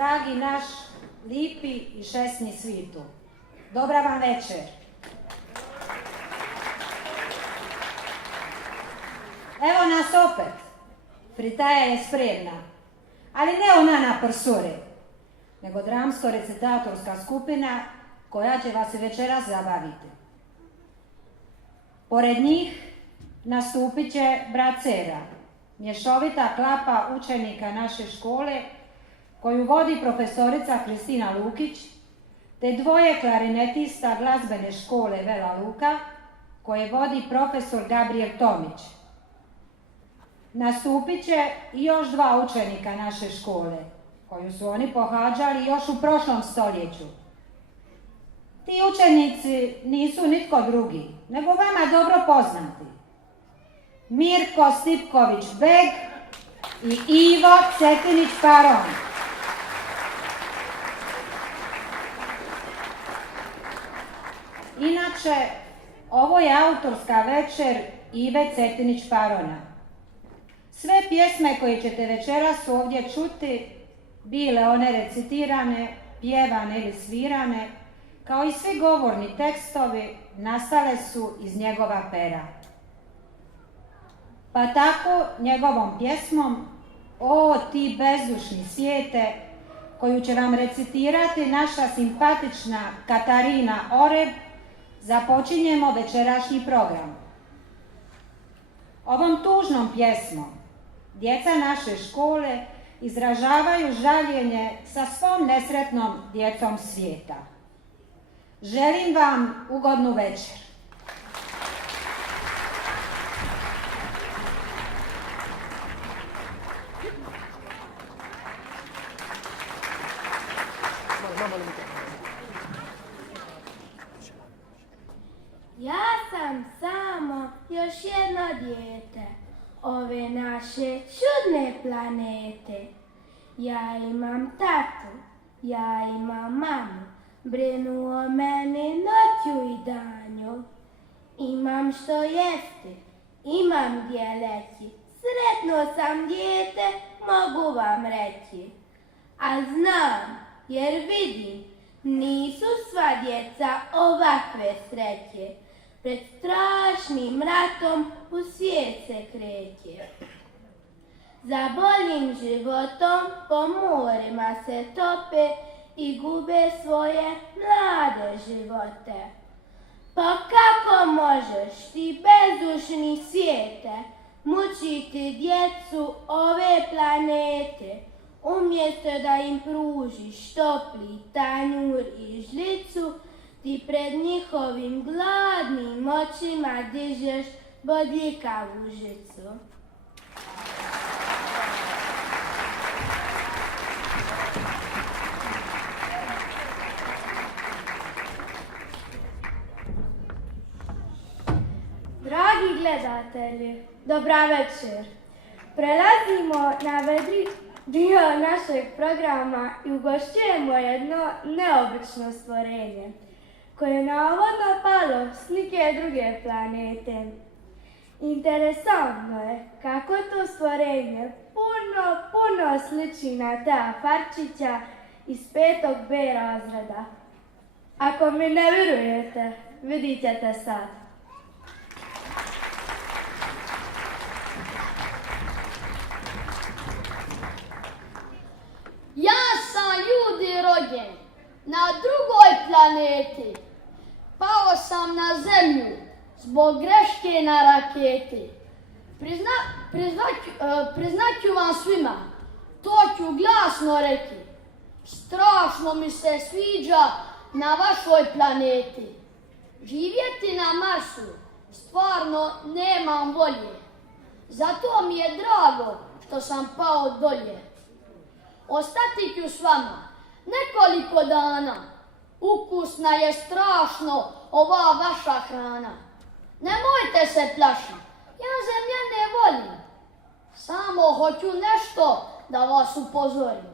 dragi naš lipi i šesni svitu. Dobra vam večer. Evo nas opet. Fritaja je spremna, ali ne ona na prsure, nego dramsko-recitatorska skupina koja će vas večeras zabaviti. Pored njih nastupit će brat Cera, mješovita klapa učenika naše škole koju vodi profesorica Kristina Lukić, te dvoje klarinetista glazbene škole Vela Luka koje vodi profesor Gabriel Tomić. Nastupit će i još dva učenika naše škole koju su oni pohađali još u prošlom stoljeću. Ti učenici nisu nitko drugi, nego vama dobro poznati. Mirko Stipković-Beg i Ivo Cetinić-Paron. Inače, ovo je autorska večer Ive Cetinić-Parona. Sve pjesme koje ćete večeras ovdje čuti, bile one recitirane, pjevane ili svirane, kao i svi govorni tekstovi, nastale su iz njegova pera. Pa tako njegovom pjesmom O ti bezdušni svijete, koju će vam recitirati naša simpatična Katarina Oreb, započinjemo večerašnji program. Ovom tužnom pjesmom djeca naše škole izražavaju žaljenje sa svom nesretnom djecom svijeta. Želim vam ugodnu večer. Ja sam samo još jedno dijete ove naše čudne planete. Ja imam tatu, ja imam mamu, brinu o meni noću i danju. Imam što jesti, imam gdje leći, sretno sam dijete, mogu vam reći. A znam, jer vidim, nisu sva djeca ovakve sreće. Pred strašnim ratom u svijet se kreće. Za boljim životom po morima se tope i gube svoje mlade živote. Pa kako možeš ti bezdušni svijete mučiti djecu ove planete, umjesto da im pružiš topli tanjur i žlicu, ti pred njihovim gladnim očima dižeš bodljikavu žicu. Dragi gledatelji, dobra večer. Prelazimo na vedri dio našeg programa i ugošćujemo jedno neobično stvorenje koje je navodno palo s neke druge planete. Interesantno je kako to stvorenje puno sliči na ta farčića iz 5. B razreda. Ako mi ne vjerujete, vidit ćete sad. Ja sam ljudi rođen na drugoj planeti. Pao sam na zemlju zbog greške na raketi. Priznaću vam svima, to ću glasno reći. Strašno mi se sviđa na vašoj planeti. Živjeti na Marsu stvarno nemam volje. Zato mi je drago što sam pao dolje. Ostati ću s vama nekoliko dana. Ukusna je strašno ova vaša hrana. Nemojte se plašiti, ja zemlje ne volim. Samo hoću nešto da vas upozorim.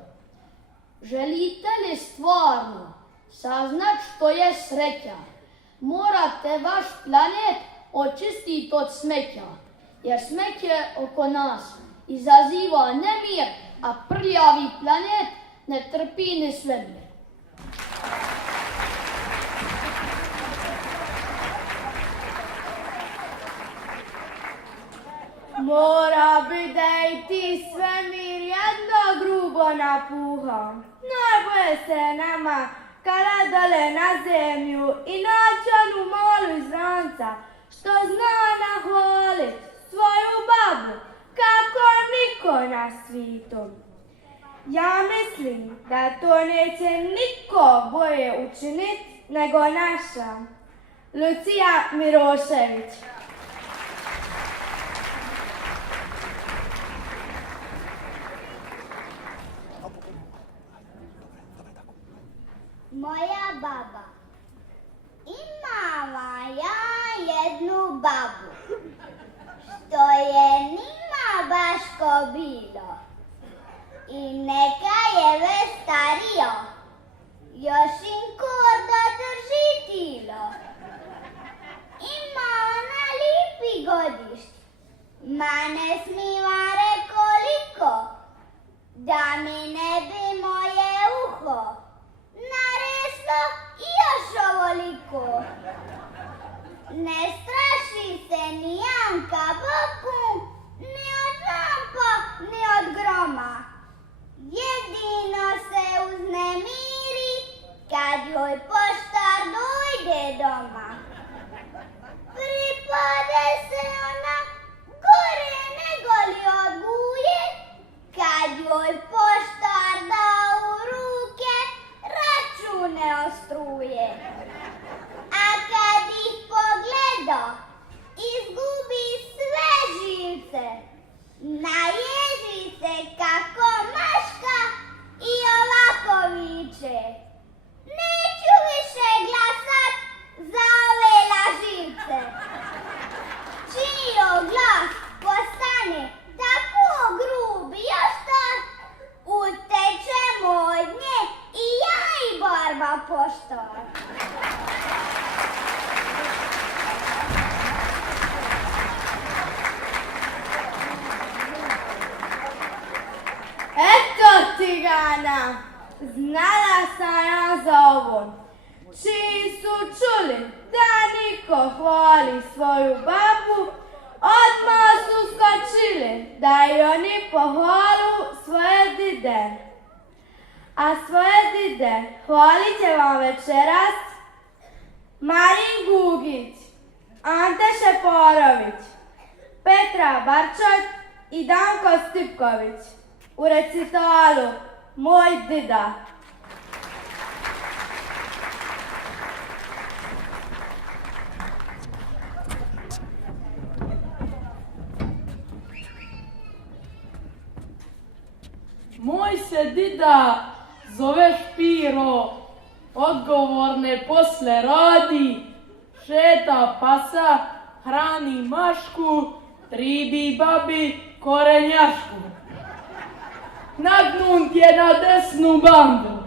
Želite li stvarno saznat što je sreća? Morate vaš planet očistiti od smeća, jer smeće oko nas izaziva nemir, a prljavi planet ne trpi ni svemir. Mora bi da i ti svemir jedno grubo napuha. Najbolje se nama kada dole na zemlju i naći onu malu izranca što zna nahvalit svoju babu kako niko na svijetu. Ja mislim da to neće niko bolje učinit nego naša Lucija Mirošević. Moja baba. Imala ja jednu babu, što je nima baš ko bilo. I neka je već stario, još im kordo držitilo. Ima ona lipi godišt, ma ne smiva rekoliko, da mi ne bi moje uho nareslo još ovoliko. Ne straši se ni Janka Boku, ni od lampa, ni od groma. Jedino se uznemiri kad joj poštar dojde doma. Pripade se ona gore nego li od guje, kad joj poštar da u ruke račune ostruje. A kad ih pogleda, izgubi sve živce, naježi se kako maška i ovako viče: neću više glasat za ove laživce. Čio glas postane tako grub i oštar, utečemo od nje i ja i barba poštar. Eto cigana, znala sam ja za ovo. Čiji su čuli da niko hvali svoju babu, odmah su skočili da i oni pohvalu svoje dide. A svoje dide hvalit će vam večeras Marin Gugić, Ante Šeporović, Petra Barčot i Danko Stipković u recitalu Moj dida. Moj se dida zove Špiro, odgovorne posle radi, šeta pasa, hrani mašku, tribi babi korenjašku. Nagnut je na desnu bandu,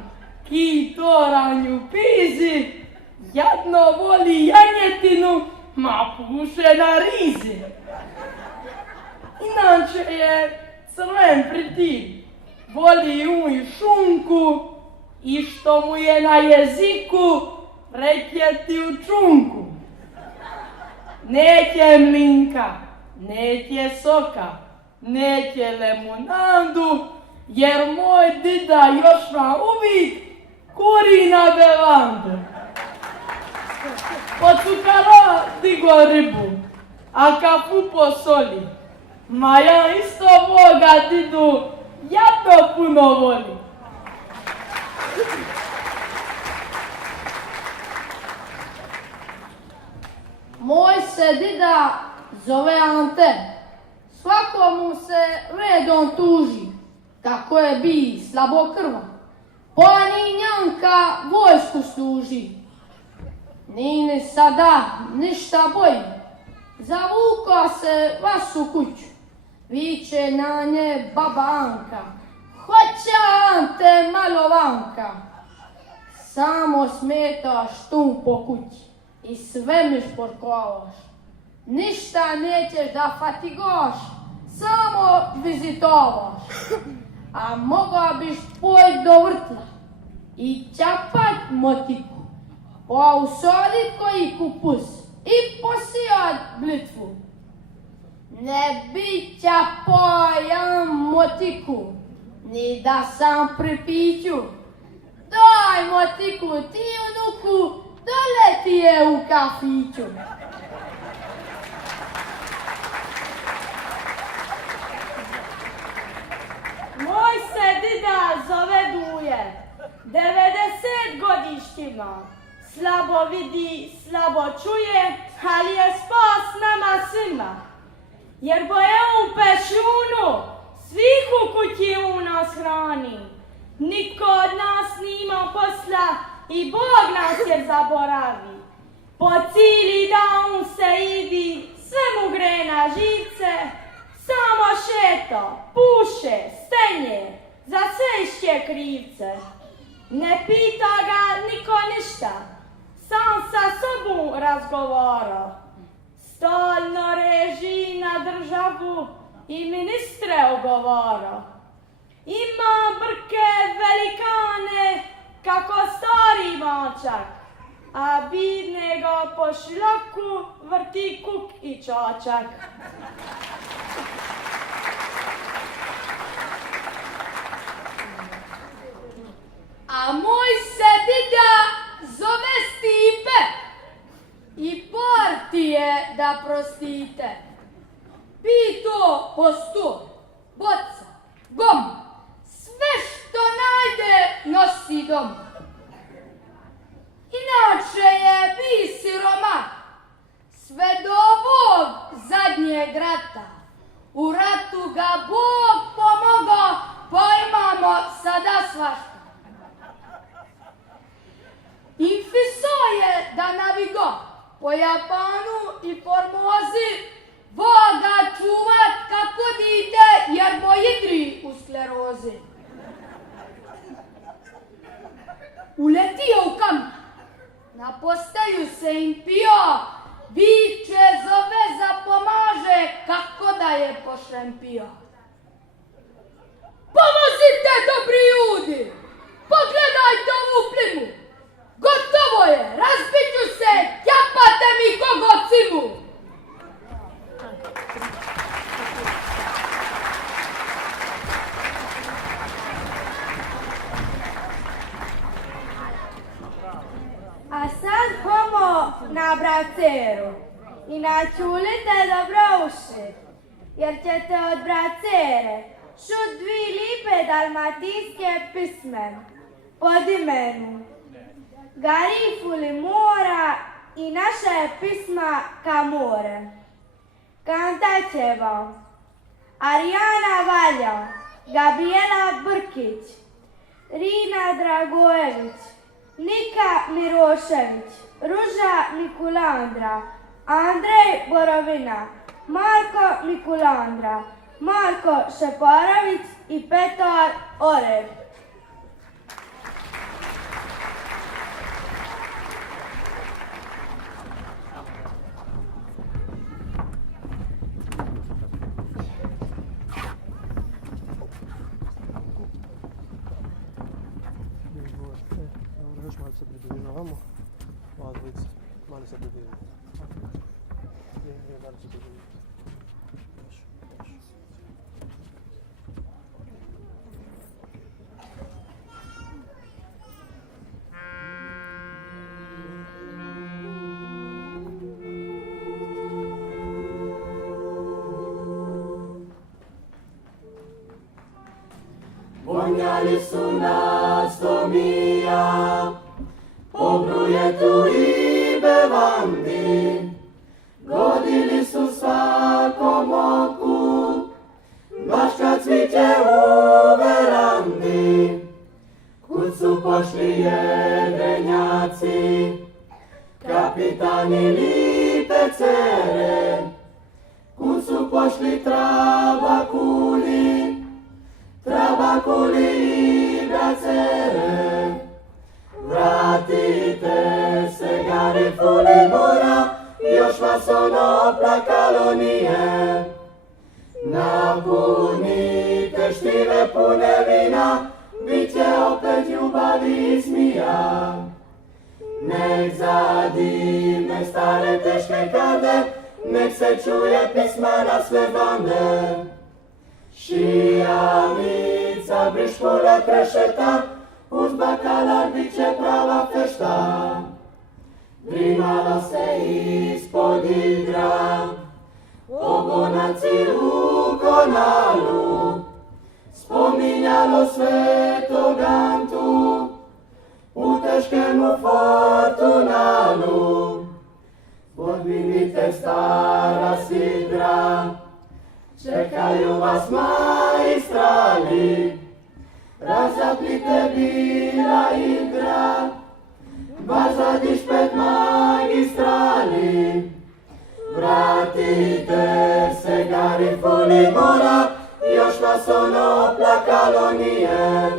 ki toranju pizi, jadno voli janjetinu, ma puše na rizi. Inače je crven pritiv, voli i šunku i što mu je na jeziku, rekjeti u čunku. Neće mlinka, neće soka, neće lemonadu, jer moj dida još vam uvijek kuri na bevandu. Od cukara digo ribu, a kafu posoli, ma ja isto Boga didu jako puno voli. Moj se dida zove Ante, svako mu se redom tuži, kako je bi slabokrvan, pa ni njanka vojsku služi. Ni sada ništa boji, zavuka se vas u kuću, viče na nje baba Anka: hoće Ante malo vanka. Samo smetaš tu po kući i sve mi šporkavaš. Ništa nećeš da fatigaš, samo vizitavaš. a mogao biš pojď do vrtla i čapat motiku, pousodit koji kupus i posijat blitvu. Ne bi čapao motiku, ni da sam pri piću. Daj motiku ti unuku, dole ti je u kafiću. Moj se dida zove Duje, 90 godištima. Slabo vidi, slabo čuje, ali je spas nama svima. Jer boje u pešunu, svih u kući u nas hrani. Niko od nas nima posla i Bog nas je zaboravi. Po cijeli dan se idi, sve mu gre na živce, samo šeto, puše, stenje, za sve išće krivce. Ne pita ga niko ništa, sam sa sobom razgovara. Stalno reži na državu i ministre ogovara. Ima brke velikane kako stari mačak, a bidnego po šloku vrti kuk i čočak. A moj se dida zove Stipe i partije da prostite. Pito po sto, boca, gom, sve što najde nosi dom. Inače je bi siroma, sve do ovog zadnjeg rata. U ratu ga Bog pomogao, pa imamo sada svašta. Infiso je da navigo po Japanu i Formozi, voga čuvat kako dite jer bojedri u sklerozi. Uletio u kamp, na postaju se impio, viče zove zapomaže kako da je pošrempio. Pomozite, dobri ljudi, pogledajte ovu plimu. Gotovo je, razbit ću se, tjapate mi kogo cimu. A sad homo na braceru i načulite dobro uši, jer ćete od bracere šut dvi lipe dalmatinske pisme pod imenu Garifuli mora i naše pisma ka more. Kantat će vam Arijana Valja, Gabriela Brkić, Rina Dragojević, Nika Mirošević, Ruža Mikulandra, Andrej Borovina, Marko Mikulandra, Marko Šeparović i Petar Oreg. Još malo se približavamo, ova dvojica, malo se približavamo. Malo se približavamo. Vonjali su nas do mija, po brujetu i bevandi, godili su svakom oku, baš kad cviće u verandi. Kud su pošli jedrenjaci, kapitani lipe cere, kud su pošli trabakuli, trabakuli i bracere. Vratite se, Garifuli mora, još vas ono plakalo nije. Napunite štive pune vina, bit će opet ljubavi i smija. Nek zadime stare teške kande, nek se čuje pisma na sve bande. Šijamica briškule trešeta, uz bakalar bit će prava fešta. Primalo se ispod idra, pogonaci u konalu, spominjalo Svetog Antu, u teškemu Fortunalu. Podvinite stara sidra, čekaju vas magistrali, razapnite bila igra, bazadiš pet magistrali. Vratite se garifuli mora, još vas ono oplakalo nije.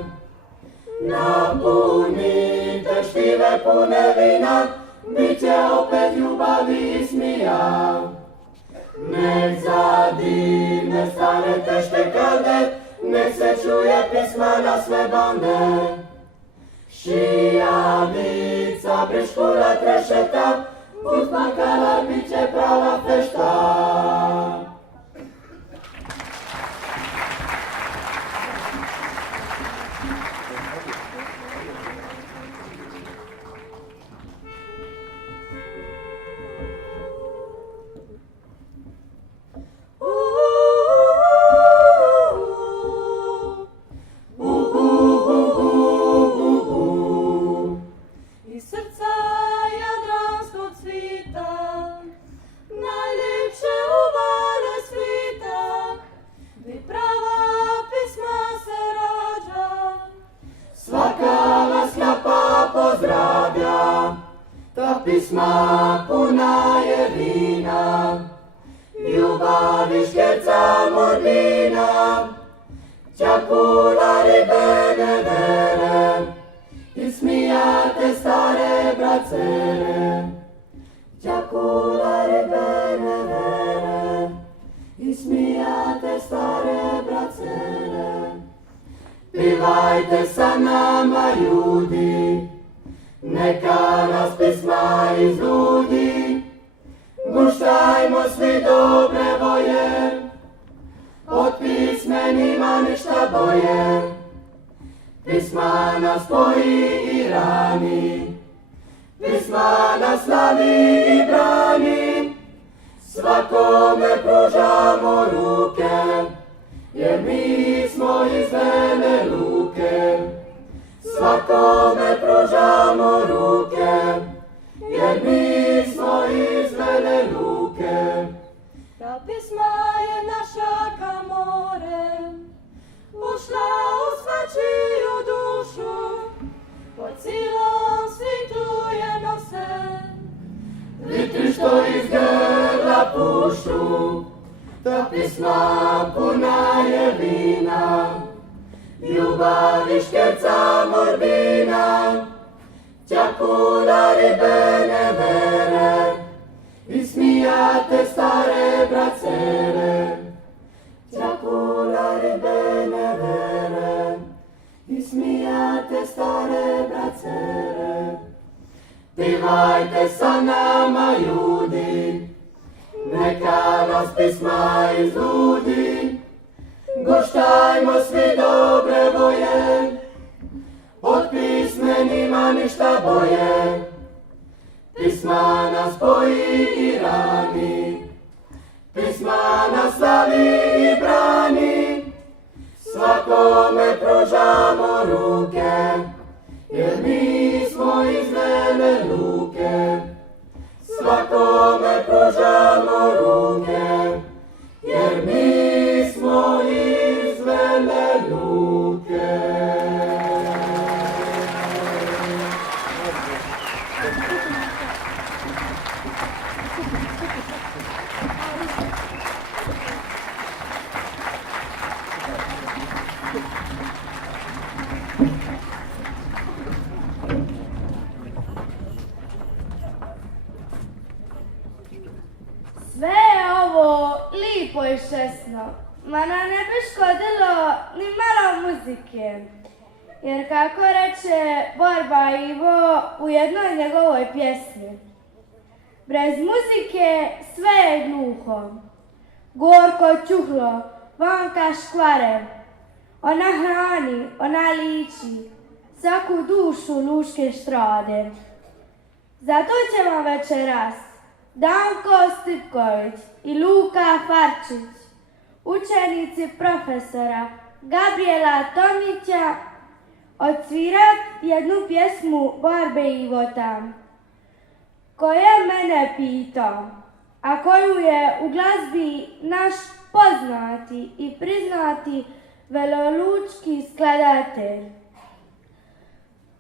Napunite štive pune vina, bit će opet ljubavi i smija. Nek zadime stare teške kalde, nek se čuje pisma na sve bande. Šijavica briškula trešeta, uz bakalar bit će prava fešta. Ta pisma puna je vina, ljubavi, škerca, morbina, čakulari, benevere, i smijate stare bracere. Čakulari, benevere, i smijate stare bracere. Pivajte sa nama, ljudi, neka nas pisma izludi, guštajmo svi dobre voje, od pismenima ništa boje. Pisma nas spoji i rani, pisma nas slavi i brani, svakome pružamo ruke, jer mi smo iz Vele Luke. Svakome pružamo ruke, jer mi smo iz Vele Luke. Ta pisma je naša kamore, ušla u svačiju dušu, po cilom svitu je nose. Vitri što iz grla pušu, ta pisma puna je vina, ljubavi, škerca, morbina, čakulari, benevere, i smijate stare bracere. Čakulari, benevere, i smijate stare bracere. Pivajte sa nama, ljudi, neka nas pisma izludi, guštajmo svi dobre voje, od pismenima ništa boje. Pisma nas spoji i rani, pisma nas slavi i brani, svakome pružamo ruke, jer mi smo iz Vele Luke. Svakome pružamo ruke, jer mi smo iz Vele Luke. Sve je ovo lipo i šesno, ma nam ne bi škodilo ni malo muzike. Jer kako reče Borba Ivo u jednoj njegovoj pjesmi, bez muzike sve je gluho, gorko čuhlo, vanka škvare, ona hrani, ona liči, svaku dušu luške štrade. Zato će vam večeras Danko Stipković i Luka Farčić, učenici profesora Gabriela Tomića, odsvirat jednu pjesmu Borbe Ivota, koja mene pita, a koju je u glazbi naš poznati i priznati velolučki skladatelj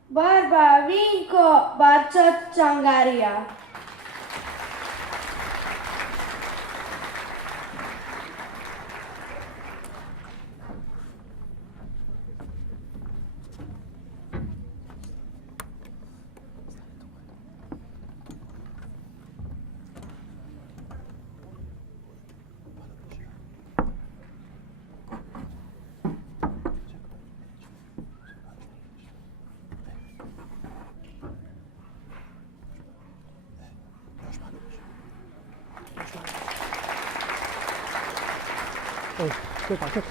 Barba Vinko Barčot Čangarija. Čekaj.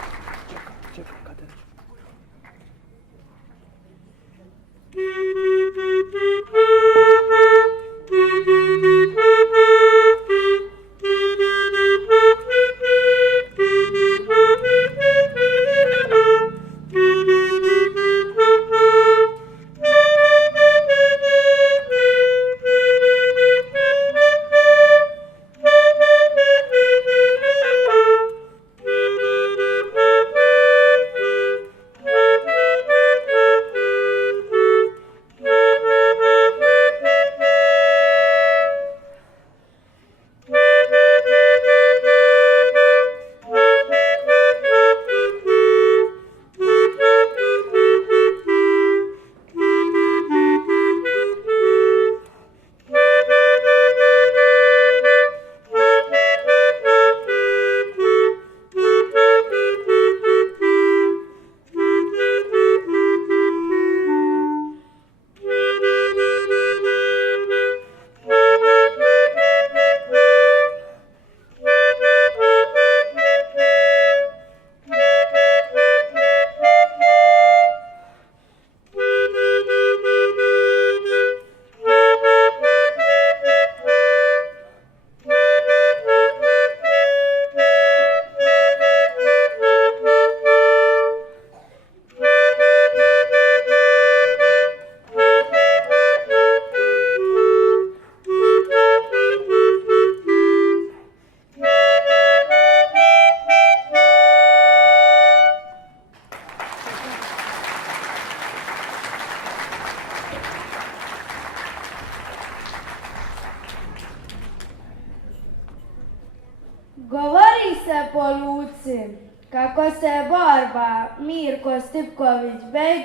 Govori se po luci kako se Borba Mirko Stipković Beg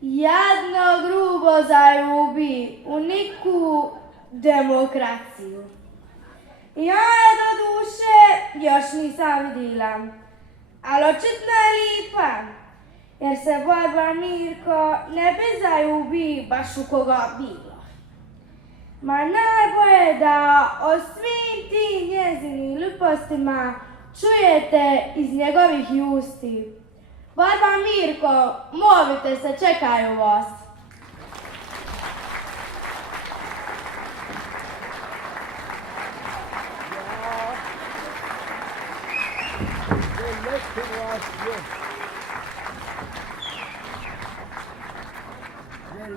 jadno grubo zaljubi u niku demokraciju. Ja je do duše još nisam vidjela, ali očitno je lipa, jer se Borba Mirko ne bi zaljubi baš u koga bilo. Ma najbolje da o svim tim njezinim ljupostima čujete iz njegovih usti. Borba Mirko, molite se, čekaju vas.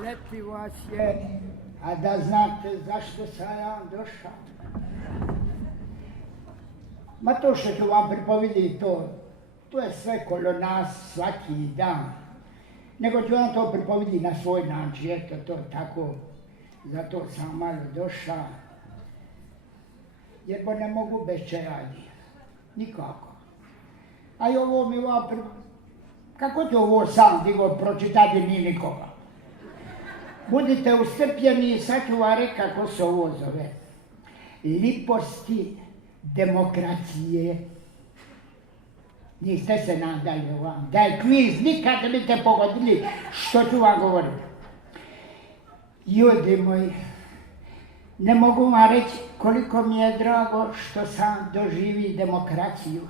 Leti vas je, a da znate zašto sam ja došao. Ma to što ću vam pripoviditi, to je sve kolo nas svaki dan. Nego ću vam to pripoviditi na svoj način, eto to tako, zato sam malo došao. Jer bo ne mogu bez čeradi, nikako. A i ovo mi vam kako ću ovo sam digo pročitati ni nikoga. Budite ustrpljeni, sad ću vam reći kako se ovo zove. Liposti demokracije. Niste se nadali vam. Da je kviz, nikad ne biste pogodili što ću vam govoriti. Ljudi moji, ne mogu vam reći koliko mi je drago što sam doživi demokraciju.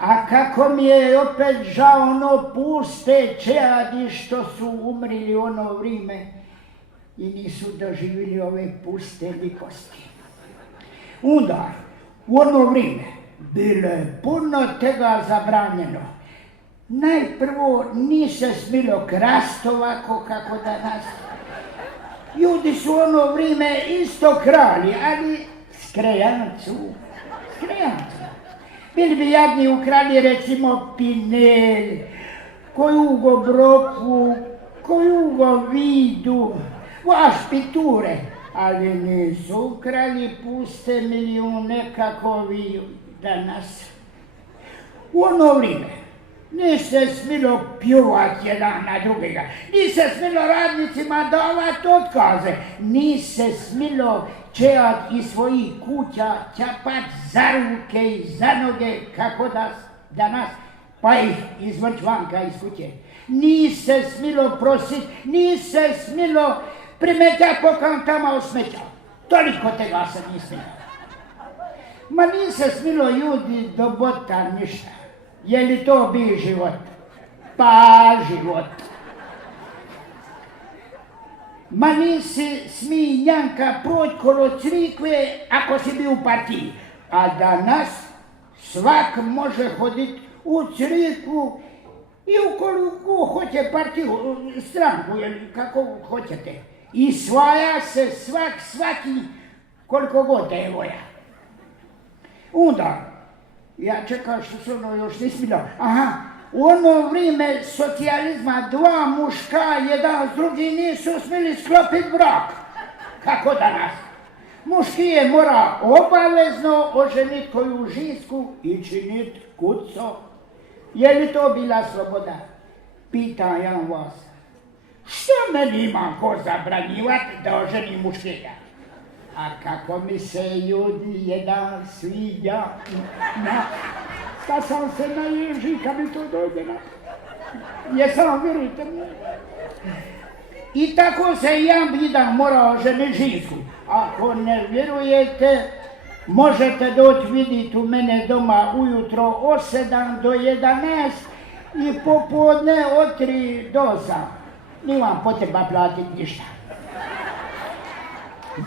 A kako mi je opet žao ono puste čeadi što su umrili u ono vrijeme i nisu doživjeli ove puste likosti. Onda, u ono vrijeme, bilo je puno tega zabranjeno. Najprvo nije se smilo krasti ovako kako danas. Ljudi su ono vrijeme isto krali, ali skrejancu. Bili bi jadni ukrali recimo pinel, kojugo broku, kojugo vidu, vaš piture, ali nisu ukrali puste milijune kako vi danas. U ono vrijeme nije se smilo pjuvati jedan na drugega, nije se smilo radnicima davati otkaze, nije se smilo čeat iz svojih kuća, čapat za ruke i za noge kako danas, pa ih izvrć vanka iz kuće. Nije se smilo prosit, nije se smilo primetati po kantama od smeća. Toliko tega se nije smilo. Ma nije se smilo ljudi do bota ništa. Je li to bio život? Pa život. Ma nisi smij njanka proći kolo crikve ako si bio u partiji. A danas svak može hoditi u crikvu i u koliko hoće partiju, stranku, kako hoćete. I svaja se svaki koliko god da je voja. Onda, ja čekam što se ono još nisi bilo. Aha, u ono vrijeme socijalizma dva muška, jedan s drugim nisu smjeli sklopiti brak. Kako danas? Muški je mora obavezno oženiti koju žensku i činiti kuco. Je li to bila sloboda? Pitam ja vas. Što meni ima ko zabranjivati da oženi muškega? A kako mi se ljudi jedan sviđa, da sam se naježi kad mi to dođe na... Jesam, vjerujte mi. I tako se jedan mora oženiti žensku. Ako ne vjerujete, možete doći vidjeti u mene doma ujutro od 7 do 11 i popodne od 3 do 8. Nije vam potreba platiti ništa.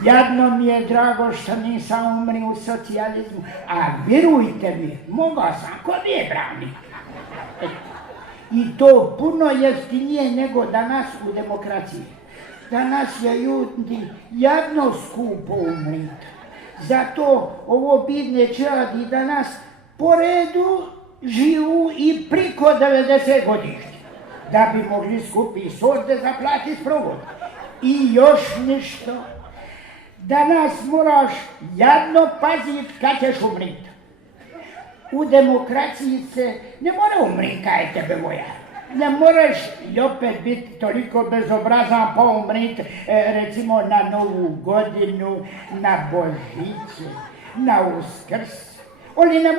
Jadno mi je drago što nisam umrio u socijalizmu, a vjerujte mi, mogao sam ko nije branik. I to puno jeftinije nego danas u demokraciji. Danas je ljudi jadno skupo umriti. Zato ovo bidne čadi danas po redu živu i priko 90 godišnji. Da bi mogli skupi sorte zaplatiti sprovod. I još ništo. Danas moraš jadno paziti kad ćeš umriti. U demokraciji se ne mora umriti kad je tebe voja. Ne moraš i opet biti toliko bezobrazan pa umriti recimo na Novu godinu, na Božiće, na Uskrs. Oni ne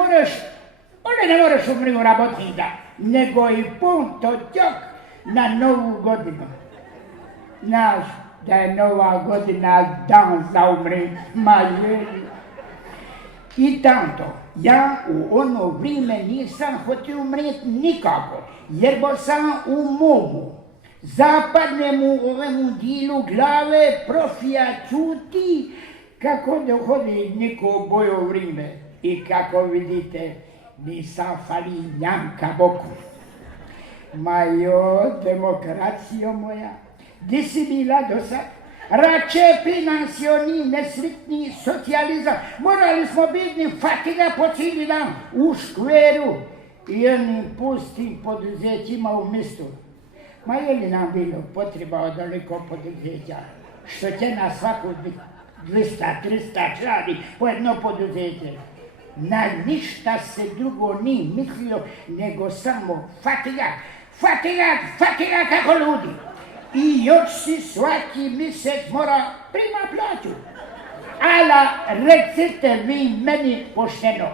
moraš umriti u rabotnika, nego i punto tjok na Novu godinu. Znaš da je Nova godina dan za umrit, ma je. I tanto, ja u ono vrijeme nisam hotio umriti nikako, jer bo sam u momu, zapadnemu ovemu dilu glave profija čuti kako dohodi niko bojo vrijeme. I kako vidite, nisam fali njanka boku. Ma jo, demokracijo moja, gdje si bila do sad? Račepi nancioni, nesritni socijalizam. Morali smo biti fatiga po cijeli dan u škveru i jednim pustim poduzećima u mjestu. Ma je li nam bilo potreba od onoliko poduzeća? Što će na svaku 200-300 člani po jedno poduzeće. Na ništa se drugo nije mislilo nego samo fatiga kako ludi. I još si svaki mjesec mora prima plaću. Ala recite vi meni pošteno,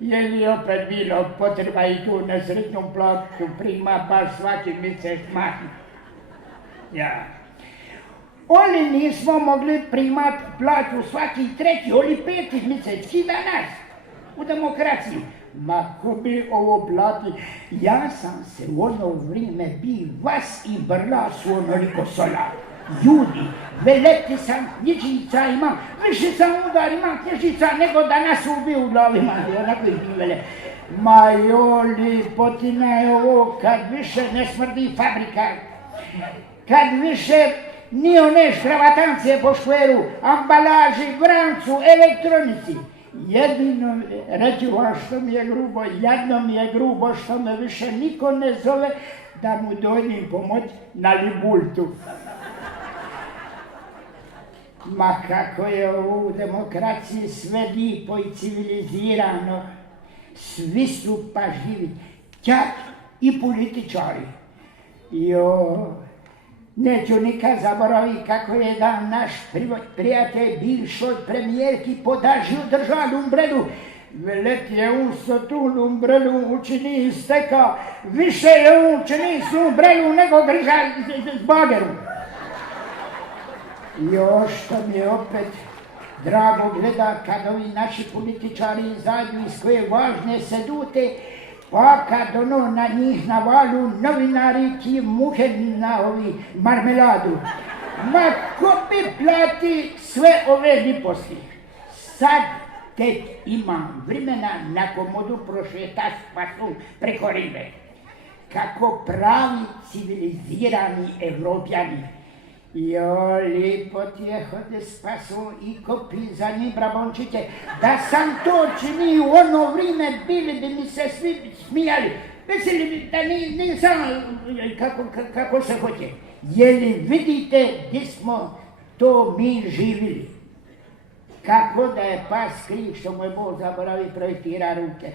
Je li opet bilo potreba i tu nesretnu plaću prima baš svaki mjesec manje? Ja. Oni nismo mogli primat plaću svaki treći ili peti mjesec, i danas, u demokraciji. Ma ko bi ovo plati? Ja sam se u ono vrijeme bi vas i brla su onoliko sola. Ljudi, veliki sam, knjižica imam, više sam udar imam knjižica nego danas ubiju u glavima, onako izbivele. Ma joli, potina je ovo, kad više ne smrdi fabrika, kad više ni one škravatancije po škveru, ambalaži, vrancu, elektronici. Jedino, reći vam što mi je grubo, jadno mi je grubo što me više niko ne zove da mu dođem pomoć na Libultu. Ma kako je ovo u demokraciji sve lipo i civilizirano, svi su pažljivi, čak i političari. Jo, neću nikad zaboraviti kako je jedan naš prijatelj bivšoj premijerki podažio držao Lumbrelu. Velet je on sa tu Lumbrelu učini istekao, više je on učini s Lumbrelu nego drža s bageru. Još što mi je opet drago gleda kad ovi naši političari izađu iz koje važne sedute, pa kad ono na njih navalu novinari ki muhe na ovi marmeladu. Ma ko bi plati sve ove liposti? Sad tek imam vremena na komodu prošetat spasu preko ribe. Kako pravi civilizirani Evropjani. Jo, lipo ti je hode spasu i kopi za njih brabončiće. Da sam to činio u ono vrijeme, bili bi mi se svi smijali. Mislili bi da nisam, kako se hoće. Je li vidite gdje smo to mi živili? Kako da je pas kriv što mu je Bog zaboravi projektira ruke.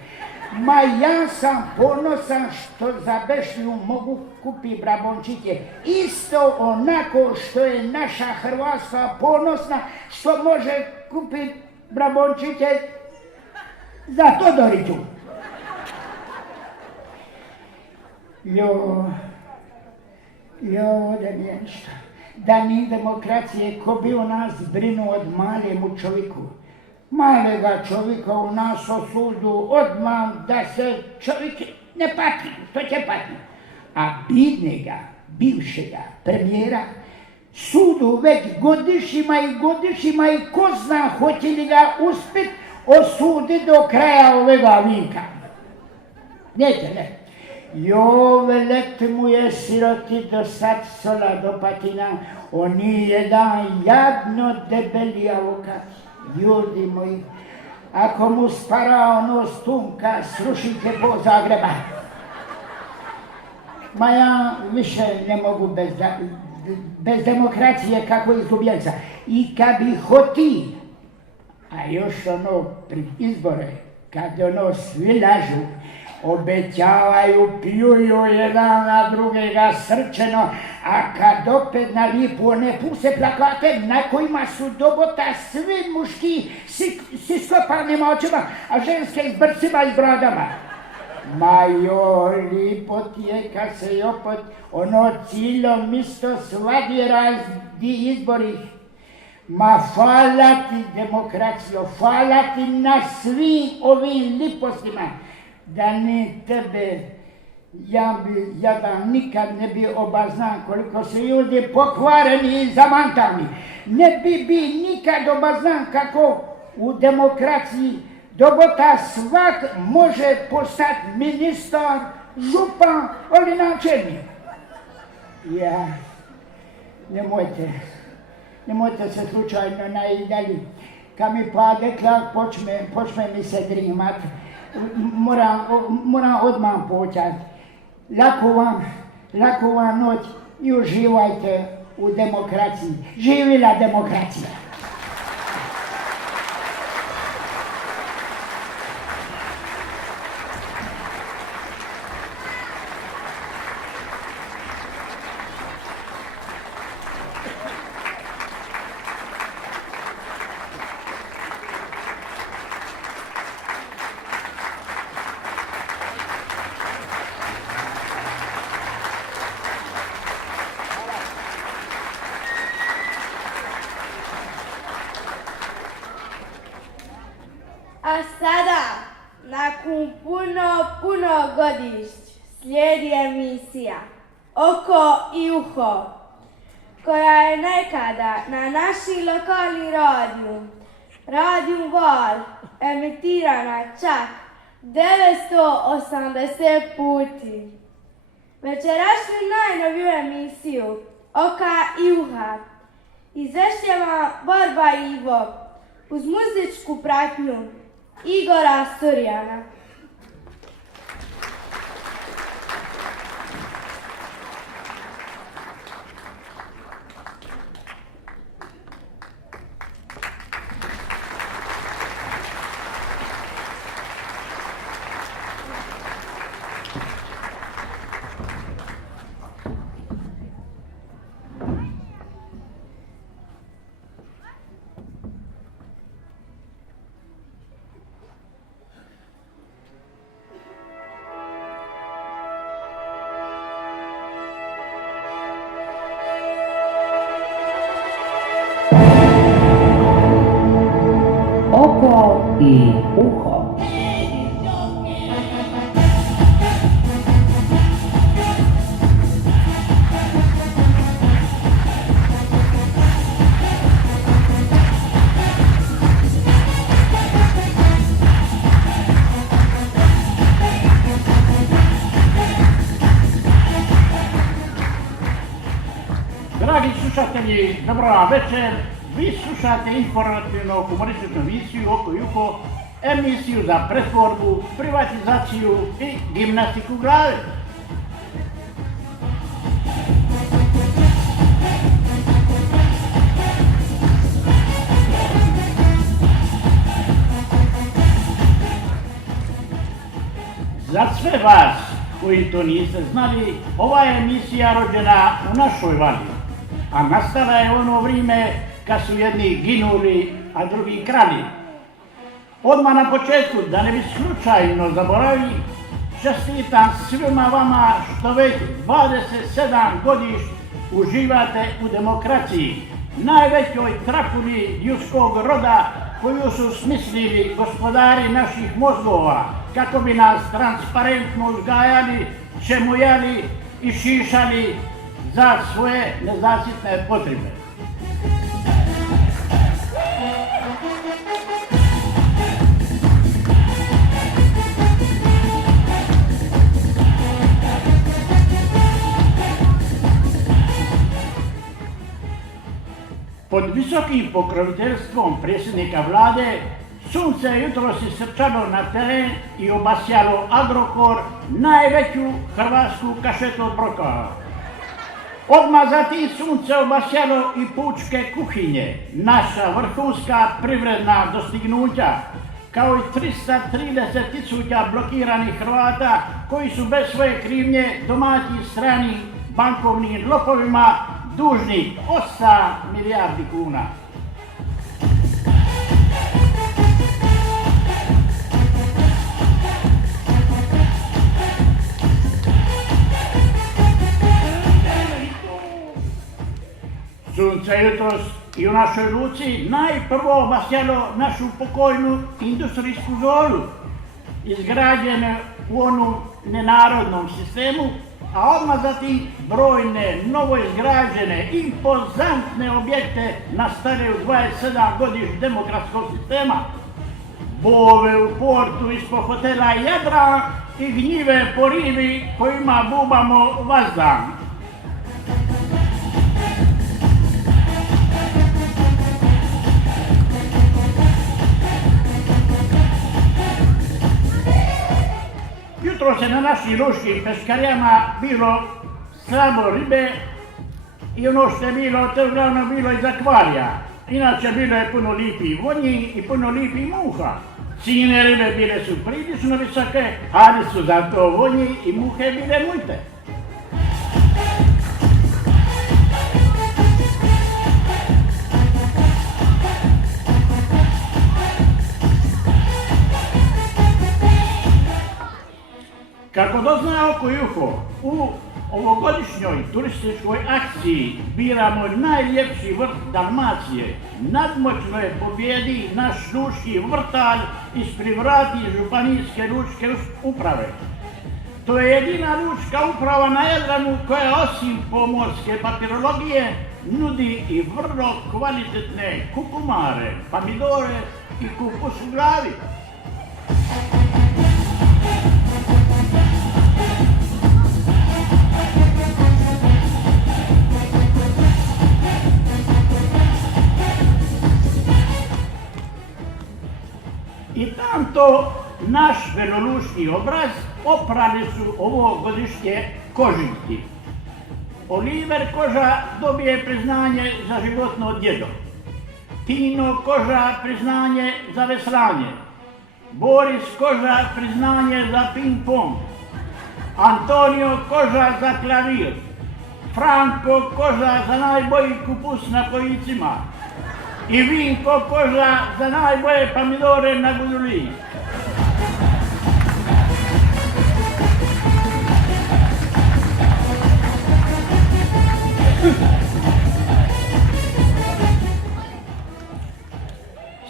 Ma ja sam ponosan što za bešnju mogu kupiti brabončiće. Isto onako što je naša Hrvatska ponosna što može kupiti brabončiće za Todoriću. Jo, da mi je ništa. Da mi demokracije ko bi u nas brinu od malemu čovjeku. Malega čovjeka u nas osudu odmah da se čovjek ne pati, što će pati. A bidnega, bivšega premijera sudu već godišnjima i ko zna hoće li ga uspjet osuditi do kraja ovega vijeka. Neće, ne. Jo, velet mu je siroti do sad sola do patina, oni jedan jadno debeli avokat. Ljudi moji, ako mu spara ono stumka, srušite po Zagreba. Ma ja više ne mogu bez demokracije kako izgubljenca. I kad bi hoti, a još ono pri izbore, kad ono svi lažu, obećavaju, pljuju jedan na drugega srčeno, a kad opet na lipu one puse plakate na kojima su dobota svi muški s iskopanim očima, a ženske s brcima i bradama. Ma joj, lipo ti je kad se i opet ono cijelo misto svadi razdi izbori. Ma hvala ti demokracijo, hvala ti na svim ovim lipostima. Da ni tebe, ja nikad ne bi obaznan koliko su ljudi pokvareni i zamantani. Ne bi nikad obaznan kako u demokraciji dobota svak može postati ministar, župan ili načelnik. Ja, nemojte se slučajno naidali. Kad mi pade tlak, počne mi se drimat. Moram odmah početi. Laku vam noć i uživajte u demokraciji. Živila demokracija! A sada, nakon puno godišć, slijedi emisija Oko i uho, koja je nekada na naši lokalni radiju Val, emitirana čak 980 puti. Večerašnju najnoviju emisiju Oka i uha izvešćava Borba Ivo uz muzičku pratnju Igora Surjana. Oko i uho. Dragi slušatelji, dobro večer. Vi slušate informativnu humorističnu emisiju Oko i uho, emisiju za pretvorbu, privatizaciju i gimnastiku glave. Za sve vas koji to niste znali, ova je emisija rođena u našoj vali, a nastala je u ono vrijeme kad su jedni ginuli, a drugi krali. Odmah na početku, da ne bi slučajno zaboravili, čestitam svima vama što već 27 godiš uživate u demokraciji, najvećoj trapuli ljudskog roda koju su smislili gospodari naših mozgova, kako bi nas transparentno uzgajali, čemujali i šišali za svoje nezasitne potrebe. Pod visokim pokroviteljstvom predsjednika vlade, sunce je jutros isrčalo na teren i obasjalo Agrokor, najveću hrvatsku kašetu od brokava. Odmah zatim sunce obasjalo i pučke kuhinje, naša vrhunska privredna dostignuća, kao i 330.000 blokiranih Hrvata koji su bez svoje krivnje domaćim stranim bankovnim lopovima dužni 8 milijardi kuna. Sunce jutros i u našoj luci najprvo obasjalo našu pokojnu industrijsku zonu, izgrađene u onom nenarodnom sistemu, a odmah zatim brojne novoizgrađene impozantne objekte nastale u 27 godiš demokratskog sistema. Bove u portu ispod hotela Jadran i gnjive po rivi kojima bubamo vazdan. Jutro se na našim lučkim peškarijama bilo slabo ribe i ono što je bilo, to je uglavnom bilo iz akvarija. Inače bilo je puno lipih vonji i puno lipih muha. Sine ribe bile su prilično visoke, ali su zato vonji i muhe bile mujte. Kako doznaje Oko i uho, u ovogodišnjoj turističkoj akciji biramo najljepši vrt Dalmacije. Nadmoćno je pobjedi naš lučki vrtalj ispred vrati županijske lučke uprave. To je jedina lučka uprava na Jadranu koja osim pomorske papirologije nudi i vrlo kvalitetne kukumare, pomidore i kupus u glavi. I tanto naš velolučni obraz oprali su ovogodišnje kožiljci. Oliver Koža dobije priznanje za životno djedo. Tino Koža priznanje za veslanje. Boris Koža priznanje za ping-pong. Antonio Koža za klavir. Franko Koža za najbolji kupus na kojicima. I Vinko Koža za najbolje pomidore na guduli.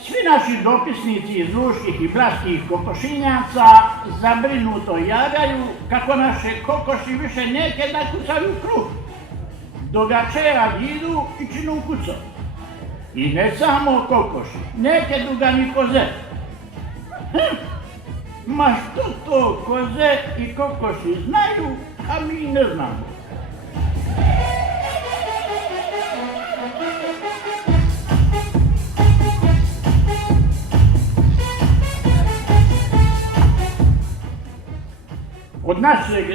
Svi naši dopisnici iz lučkih i bratskih kokošinjaca zabrinuto javljaju kako naše kokoši više neke da kucaju kruh. Dogačera idu i činu kuco. I ne samo kokoši, neke duga ni koze. Ma što to koze i kokoši znaju, a mi ne znamo. Od našeg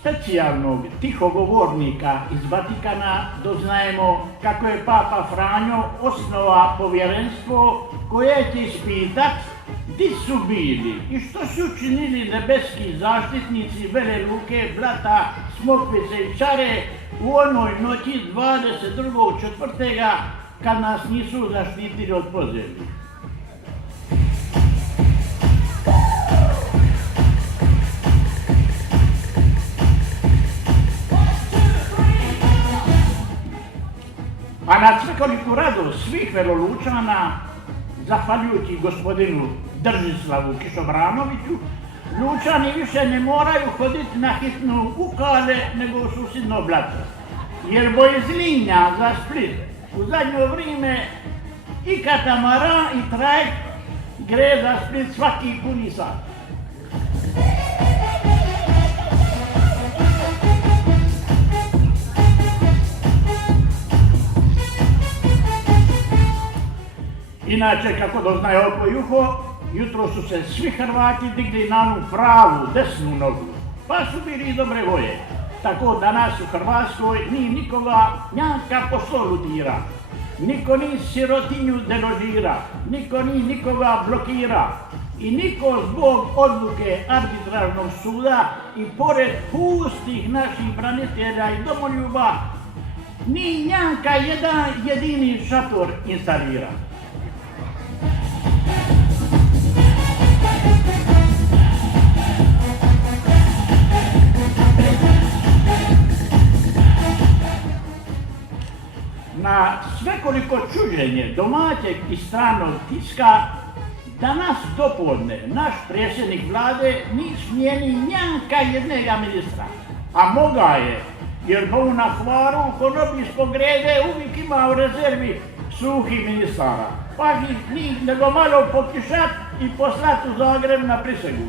specijalnog tihogovornika iz Vatikana doznajemo kako je Papa Franjo osnova povjerenstvo koje će ispitat di su bili i što su učinili nebeski zaštitnici Veleluke, Blata, Smokvice i Čare u onoj noći 22.4. kad nas nisu zaštitili od podzemlja. A na svekoliku radost svih velolučana, zahvaljujući gospodinu Držislavu Kišobranoviću, lučani više ne moraju hoditi na hitnu u Kale nego u susjedno Blato. Jer bojezlinja za Split u zadnje vrijeme i katamaran i trajekt gre za Split svaki puni sat. Inače, kako doznaje oko i uho, jutro su se svi Hrvati digli na onu pravu, desnu nogu, pa su bili dobre volje. Tako danas u Hrvatskoj ni nikoga njanka po stolu tira, niko ni sirotinju deložira, niko ni nikoga blokira i niko zbog odluke arbitražnog suda i pored pustih naših branitelja i domoljuba ni njanka jedan jedini šator instalira. Na svekoliko čuđenje domaćeg i stranog tiska, danas dopodne naš predsjednik vlade ni smijeni njanka jednega ministra. A moga je, jer bo na Hvaru konopijskog grede uvijek ima u rezervi suhih ministara. Pa ih ni nego malo pokišat i poslat u Zagreb na prisegu.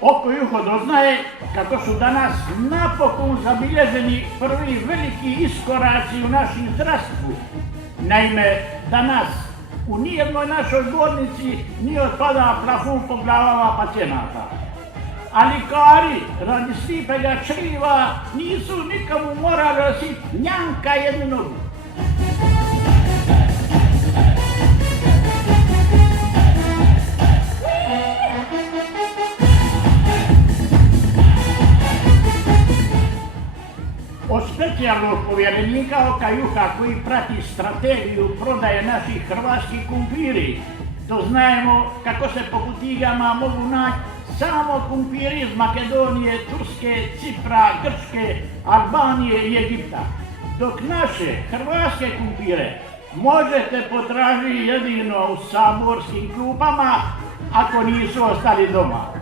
Oko i uho doznaje kako su danas napokon zabilježeni prvi veliki iskoraci u našem zdravstvu. Naime, danas u nijednoj našoj bolnici nije otpada plafon po glavama pacijenata. A likari radi slipega čriva nisu nikomu morali ositi njanka jednu nogu. Osim specijalnog povjerenika Oka Juha koji prati strategiju prodaje naših hrvatskih kumpiri. Doznajemo kako se po butigama mogu naći samo kumpiri iz Makedonije, Turske, Cipra, Grčke, Albanije i Egipta. Dok naše hrvatske kumpire možete potražiti jedino u saborskim klupama ako nisu ostali doma.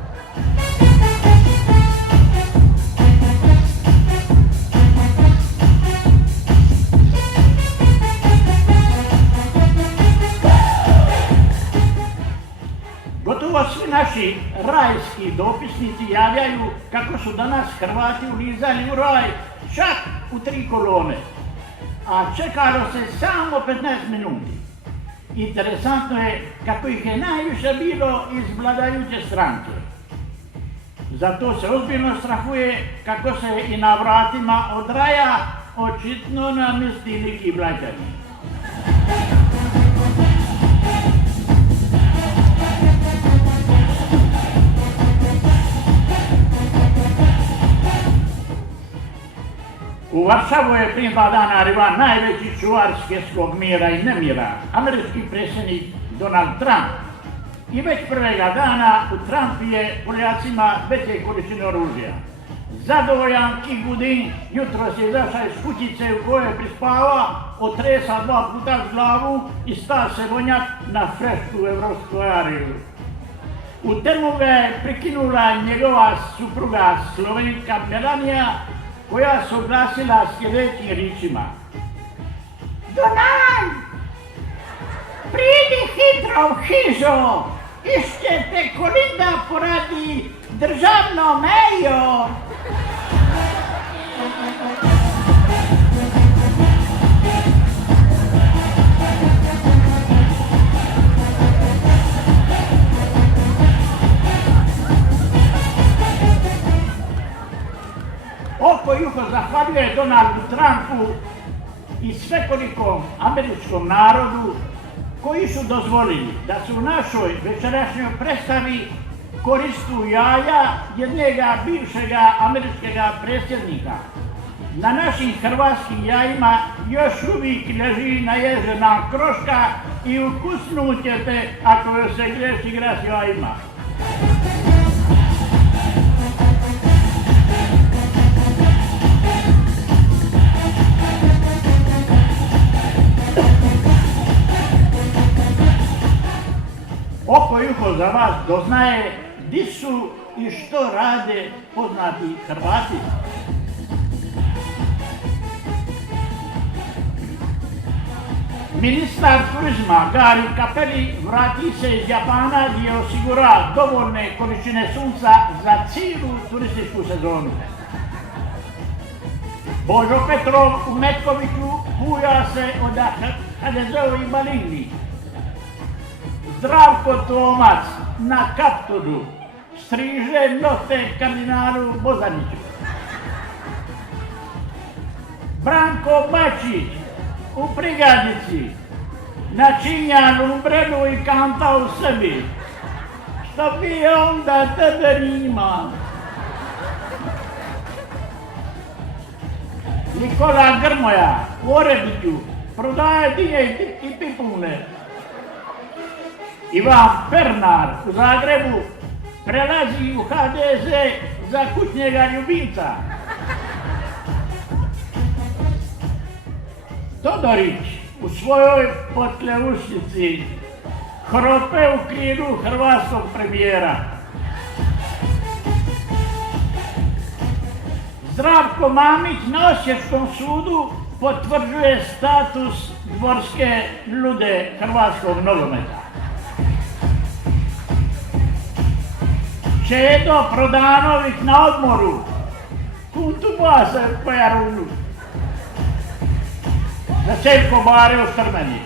Gotovo svi naši rajski dopisnici javljaju kako su danas Hrvati ulizali u raj čak u 3 kolone, a čekalo se samo 15 minuti. Interesantno je kako ih je najviše bilo iz vladajuće stranke. Zato se ozbiljno strahuje kako se i na vratima od raja očitno namestili kiblađani. U Varšavu je prije 2 dana arriva najveći čuvar svjetskog mira i nemira, američki predsjednik Donald Trump. I već prvega dana u Trump je Poljacima veće količine oružja. Zadovoljan Kigudin jutros je izašao iz kućice u kojoj je prispava, otresa 2 puta glavu i sta se vonjak na frešku evropsku ariju. U temu ga je prekinula njegova supruga Slovenka Melanija, koja se oglasila sljedećim ričima. Donald, pridi hitro u hižu, išćete Kolinda poradi državno mejo. Oko Juho zahvaljuje Donaldu Trumpu i svekolikom američkom narodu koji su dozvolili da se u našoj večerašnjoj predstavi koristu jaja jednega bivšega američkega predsjednika. Na našim hrvatskim jajima još uvijek leži naježena kroška i ukusnut ćete ako joj se greš igra s jajima. Oko Juho za vas doznaje di su i što rade poznati Hrvati. Ministar turizma Gari Cappelli vrati se iz Japana gdje osigura dovoljne količine sunca za cijelu turističku sezonu. Božo Petrov u Metkoviću puja se od HDZ-ovih balini. Zdravko Tomac na Kaptolu striže nohte kardinalu Bozaniću. Branko Bačić u Prigadici načinja lumbrenu i kanta u sebi. Što bi onda tebe nima? Nikola Grmoja u Orebiću prodaje dije i pipune. Ivan Pernar u Zagrebu prelazi u HDZ za kućnjega ljubimca. Todorić u svojoj potleušnici hrope u krilu hrvatskog premijera. Zdravko Mamić na Osječkom sudu potvrđuje status dvorske lude hrvatskog nogometa. Čedo Prodanović na odmoru, kuntu basa u Jarunu. Za Čeljko Bare u Strmeni.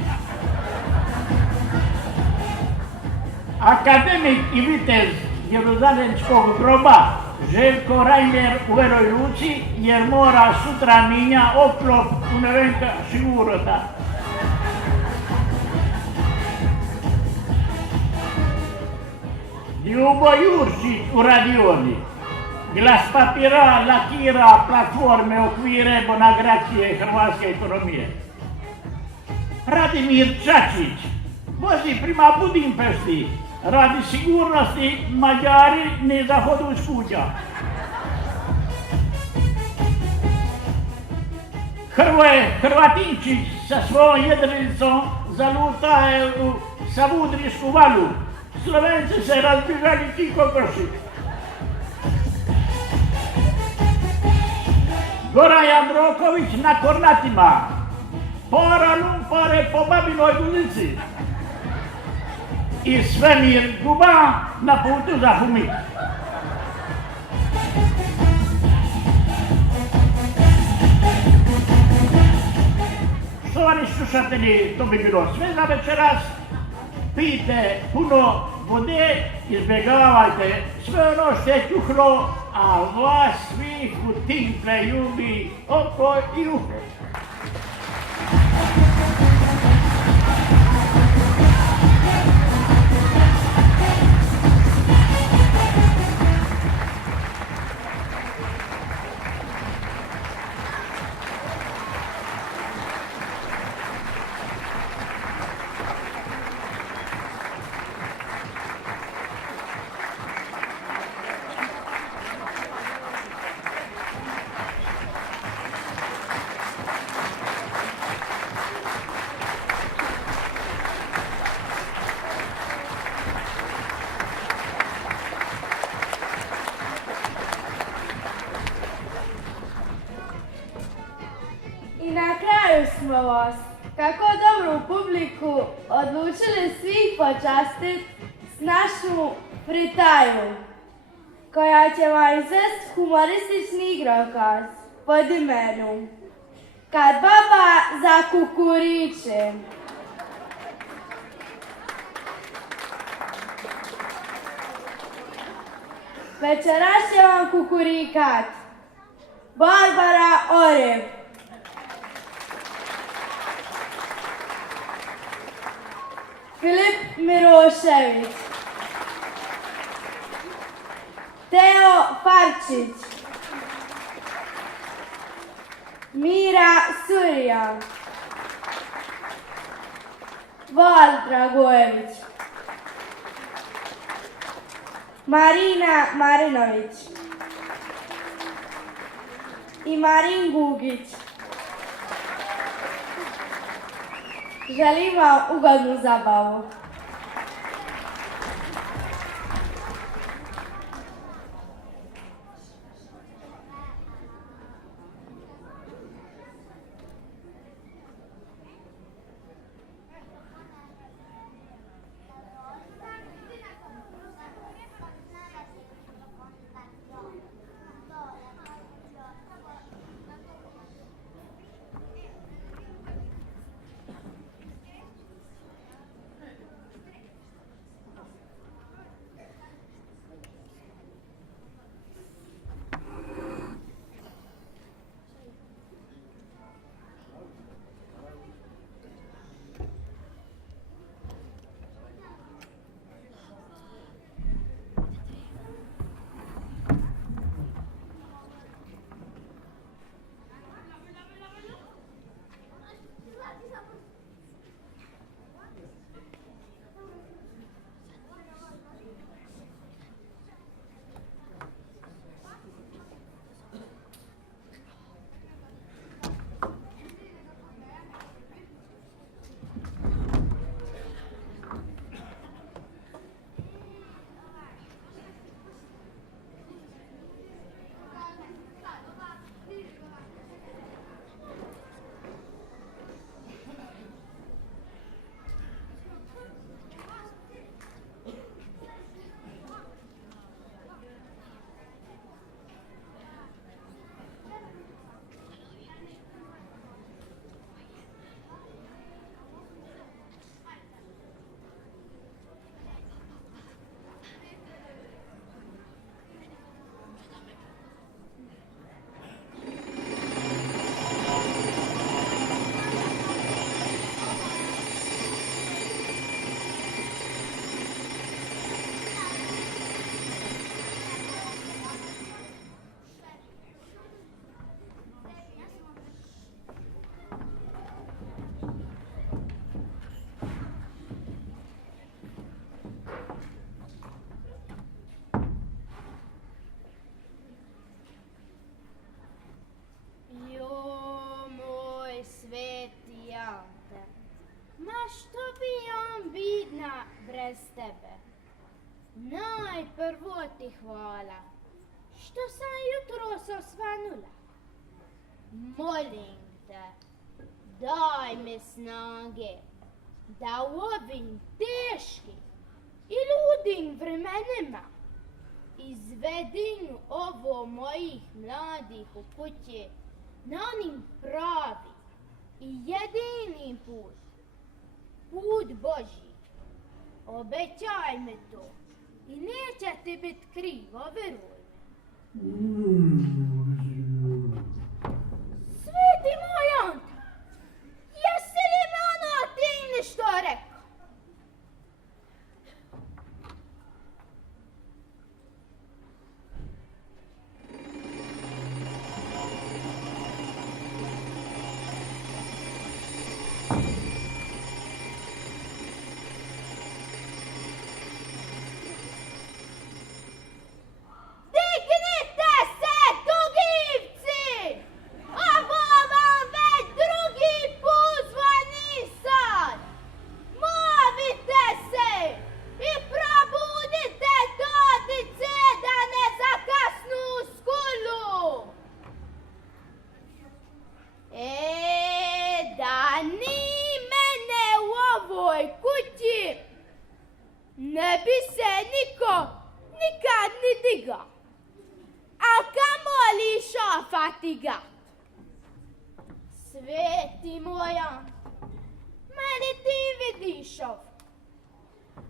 Akademik i vitez Jeruzalemskog groba Željko Rajner u Veroj Luci jer mora sutra minja oklop u Nevenka Šigurota. Ljubo Jurčić u radioni glas papira, lakira, platforme, okvire, bonagracije hrvatske ekonomije. Radimir Čačić vozi prema Budimpešti, radi sigurnosti Mađari ne zahodu iz kuća. Hrvoje Hrvatinčić sa svojom jedrilicom zalutao u Savudrijsku valu. Slovenci se razbježali ti kokoši. Goran Jandroković na Kornatima. Pora lumpare po Babinoj ulici. I Svemir Guban na putu za Humik. Štovani slušatelji, to bi bilo sve za večeras. Pijte puno vode, izbjegavajte sve ono što je tuhlo, a vas svih u Timple ljubi oko i uho. I na kraju smo vas, kako dobru publiku, odlučili svih počastiti s našu fritaju, koja će vam izvesti humoristični igrokaz pod imenom Kad baba zakukuriče. Večeras će vam kukurikat Barbara Oreb, Filip Mirošević, Teo Farčić, Mira Surija, Val Dragojević, Marina Marinović i Marin Gugić. Želim vam ugodnu zabavu. Najprvo ti hvala što sam jutros osvanula. Molim te, daj mi snage da u ovim teškim i ludim vremenima izvedim ovo mojih mladih u kuće na onim pravi i jedini put, put Božji. Obećaj mi to i neće ti bit krivo, veruj me. Sveti moj Ante, jesi li me ono ti ništo rekao? Dignite se, Dugivci! Ovo vam već drugi put zvoni sad! Movite se i probudite dodice da ne zakasnu u skulu! Da ni mene u ovoj kući ne bi se niko nikad ni digao. A kamoli šafati ga. Sveti moja, meni ti vidiš ovo.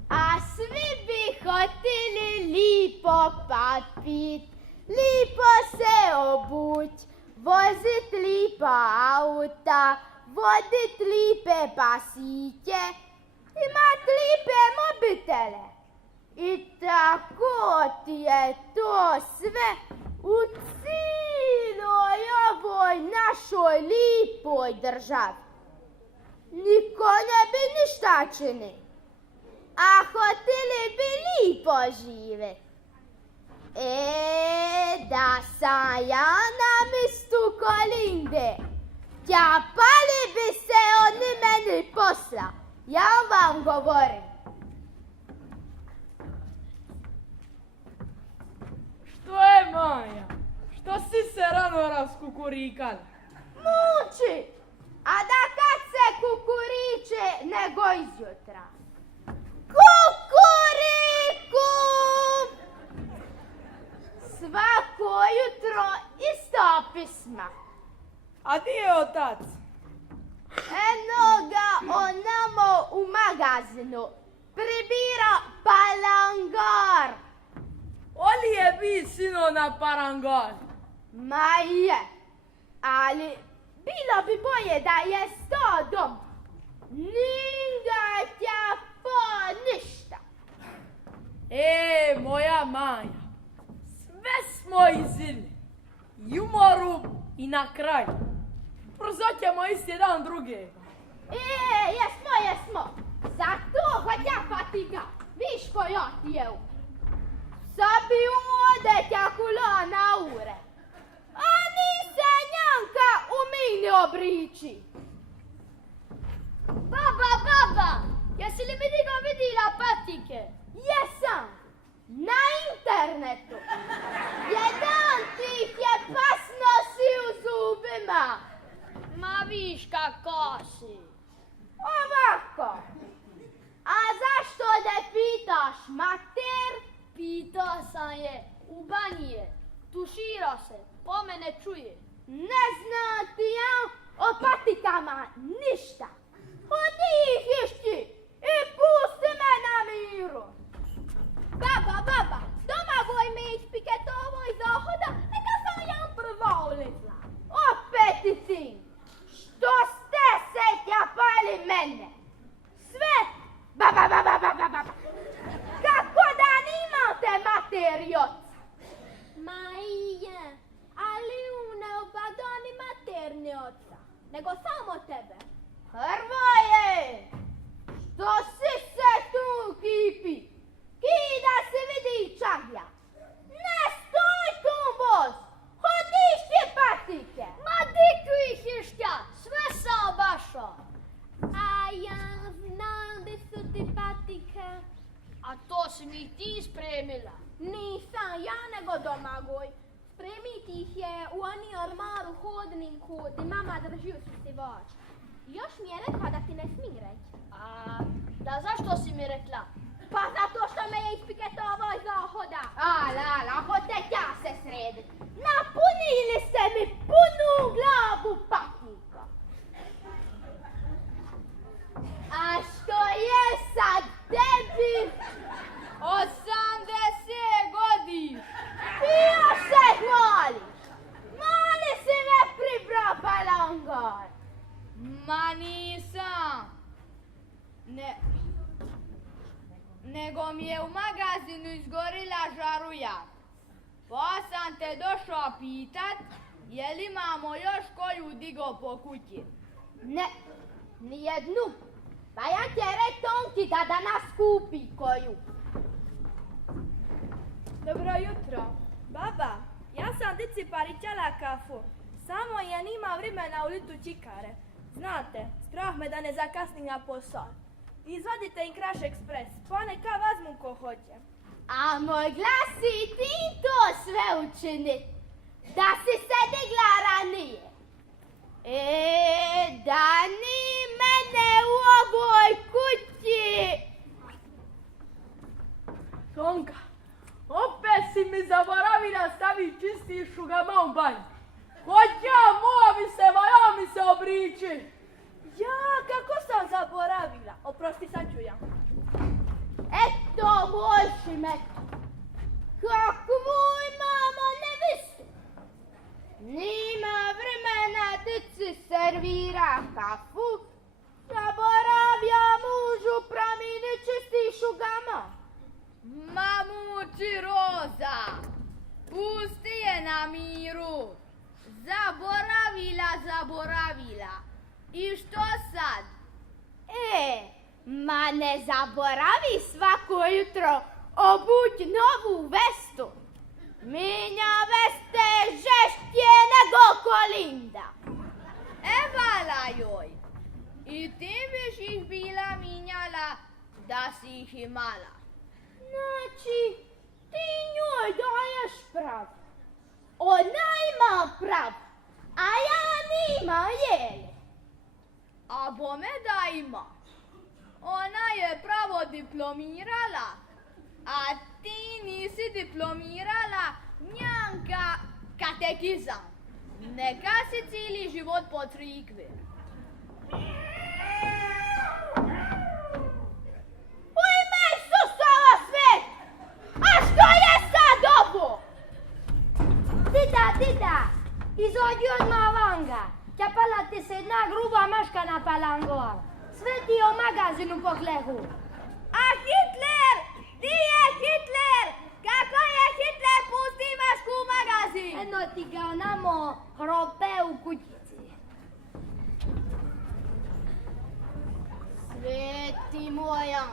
A svi bi hoteli lipo papit, lipo se obuć, vozit lipa auta, vodit lipe pasiće, imat lipe mobitele. I tako ti je to sve u cijeloj ovoj našoj lipoj državi. Niko ne bi ništa čini, a hoteli bi lipo živjet. Da sam ja na mistu Kolinde, ćapali bi se oni meni posla, ja vam govorim. Što je, Maja? Što si se rano raskukurikala? Muči, a da kad se kukuriče nego izjutra. Kukuriku! Svako jutro ista pisma. A di je otac? Eno ga onamo u magazinu pribira palangar. Oli je bi sino na parangal. Ma je, ali bilo bi bolje da je sto doma. Ninga tja po ništa. Moja Maja, sve smo izili. I umoru i na kraju. Brzo ćemo isti jedan drugega. Jesmo. Zato hodja fatiga. Viš koja ti je u. Sabi ode tja kula na ure. A ni se njanka u mini obriči. Baba, jesi li mi vidila patike? Jesam, na internetu. Jedan tih je pas nosio u zubima. Ma viš kako si. Ovako. A zašto ne pitaš, mater? Pitao sam je, u banji je, tušira se, po mene čuje. Ne znam ti ja o patikama ništa. Hodi ih išći i pusti me na miru. Baba, domagoj me iz Piketovoj zahoda, neka sam ja prva ulizla. Opet ti sin, što ste se tjapali mene? Sve, baba. Kako da nimate materi oca? Ma i je, ali ne obadoni materni oca, nego samo tebe. Hrvoje, što si se tu kipi? Kida se vidi čaglja. Ne stoj tu, boz, hodišće patike. Ma diku ih išća, sve sam obašao. A ja znam da su ti patike. A to si mi ti spremila. ja nego Domagoj. Spremiti ih je u oni ormar u hodniku gdje mama drži usisivač. Još mi je rekla da ti ne smim reći. A da zašto si mi rekla? Pa zato što me je ispiketovao za hoda. Ala, hoćete ja se sredit. Napunili ste mi punu glavu patnika. A što je sad tebi? 80 godina. Ti još se hvališ. Mali si me pribrao palongar. Ma nisam. Nego mi je u magazinu izgorila žaruja. Pa sam te došao pitat, je li mamo još koju digo po kući? Ne, nijednu. Pa ja će reći tonki da danas kupi koju. Dobro jutro. Baba, ja sam dici parićala kafu. Samo je nima vremena u litu čikare. Znate, strah me da ne zakasnim na posao. Izvadite im Kraš Ekspres, pa neka vazmu ko hoće. A mogla si ti to sve učinit, da si se digla ranije. Da ni mene u ovoj kući. Tonka, opet si mi zaboravila staviti čisti šugama u banju. Hoća, moja mi se obriči. Ja, kako sam zaboravila? Oprosti, sad ću ja. Eto, možeš me. Kakvoj mama ne visi. Nima vremena dici servira kafu. Zaboravlja mužu pramini čisti šugama. Mamuči Roza, pusti je na miru. Zaboravila. I što sad? Ma ne zaboravi svako jutro obuć novu vestu. Minja veste žešće nego kolinda. Evala joj. I ti biš ih bila minjala da si ih imala. Znači, ti njoj daješ prav. Ona ima prav, a ja nima jele. A bome da ima. Ona je pravo diplomirala, a ti nisi diplomirala njanka katekizam. Neka si cijeli život po crikvi. U ime Isusova svet! A što je sad ovo? Dida, izađi odmah vanga. Čapala ti se jedna gruba maška na palangor. Sve ti je u magazinu po klehu. A Hitler? Di je Hitler? Kako je Hitler pusti mašku u magazin? Eno ti ga onamo hrope u kućici. Sveti moja.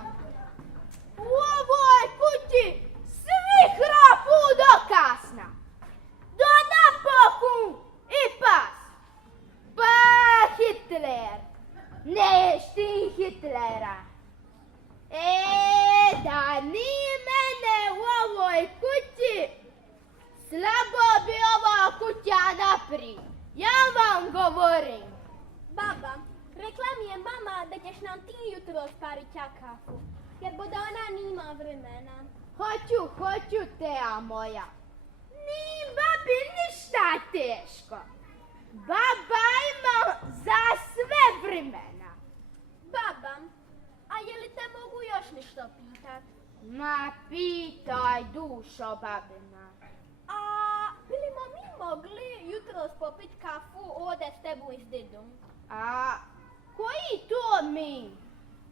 U ovoj kući svi hrapu do kasna. Do napokon i pas. Pa Hitler. Neš ti Hitlera. Da nije mene u ovoj kući, slabo bi ova kuća napri. Ja vam govorim. Baba, rekla mi je mama da ćeš nam ti jutro sparit kafu, jer bude ona nima vremena. Hoću, Teja moja. Nije babi ništa teško. Baba ima za sve vremena. Baba, a je li te mogu još nešto pitat? Ma pitaj, dušo babina. A bilimo mi mogli jutros popit kafu ovdje s tebu i s dedom? A koji to mi?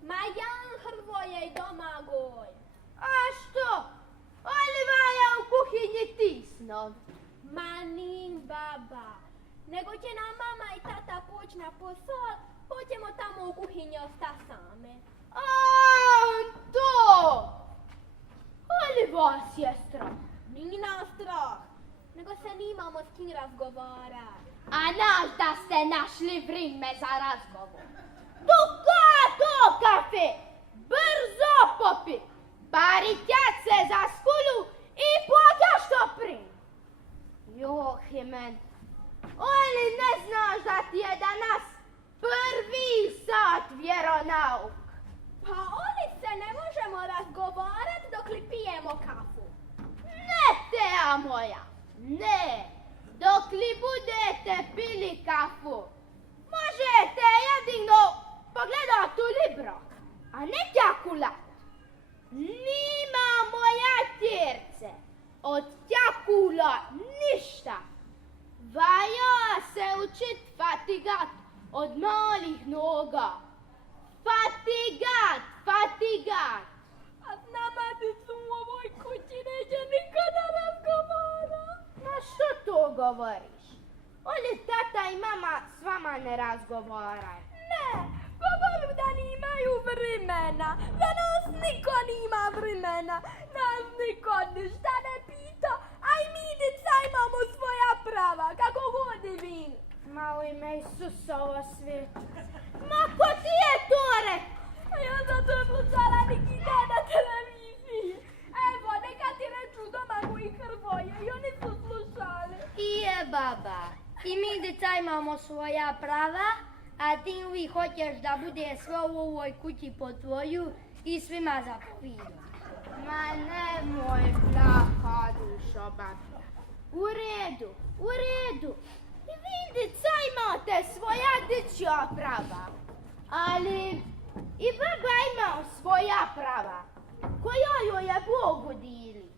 Ma Jan, Hrvoje i Domagoj. A što? Oliva je u kuhinji tisno. Ma nin, baba. Nego će nam mama i tata poći na posao, hoćemo tamo u kuhinji ostati same. A to! Oliva, sestra. Nije nam strah, nego se nimamo s kim razgovarat. A naš da ste našli vrime za razgovor. Tuka to kafe, brzo popi, barićat se za skulu i pođa što meni. Oli ne znaš da ti je danas prvi sat vjeronauk? Pa oni se ne možemo razgovarati dok li pijemo kafu. Ne, Teja moja, ne. Dok li budete pili kafu, možete jedino pogledat u libro, a ne tjakulat. Nima moja tjerce od tjakula ništa. Valja se učit fatigat od malih noga. Fatigat, fatigat. A s nama dicu u ovoj kući neće nikada razgovara. Ma što to govoriš? Oli tata i mama s vama ne razgovaraju. Ne, govorim da nimaju vremena, da nas niko nima vremena, nas niko ništa ne pita, a i mi dica imamo svoja prava, kako god i vi. Ma u ime Isusovo svijetu. Ma ko ti je to rekao? A ja zato slušala neki dan na televiziji. Evo, neka ti reču doma koji Hrvoje i oni su slušali. I je baba. I mi djeca imamo svoja prava, a ti uvijek hoćeš da bude sve u ovoj kući po tvoju i svima zapovidaš. Ma nemoj plaka dušo, baba. U redu, u redu. I vi djeca imate svoja dječja prava. Ali i baba ima svoja prava, koja joj je Bog udili.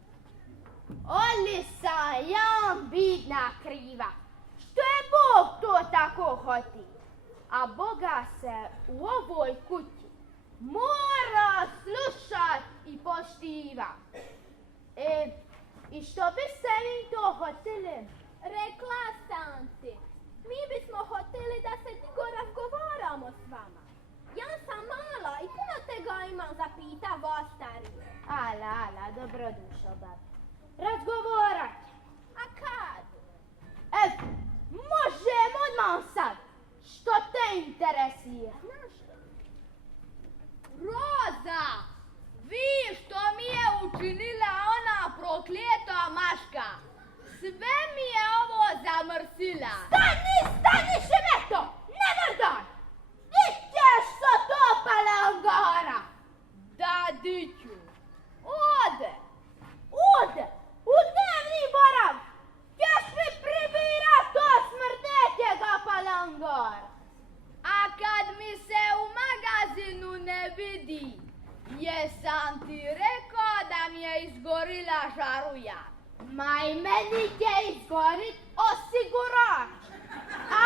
Oli sam ja bitna kriva, što je Bog to tako hoti. A Boga se u ovoj kući mora slušat i poštiva. I što biste vi to hoteli? Rekla sam ti, mi bismo hoteli da se tigo razgovaramo s vama. Ja sam mala i puno tega imam za pita vas starije. Ala, dobrodušo, baba. Razgovarat. A kad? Možemo odmah sad. Što te interesira? Roza, vi što mi je učinila ona prokleta maška. Sve mi je ovo zamrsila. Stani, Šimeto! Ne mrdaj! Di ćeš sa to palangara? Da, diću. Ode! U dnevni borav! Ćeš mi pribirat to smrdećega palangara! A kad mi se u magazinu ne vidi, jesam ti rekao da mi je izgorila žaruja. Ma i meni će izgorit osigurač.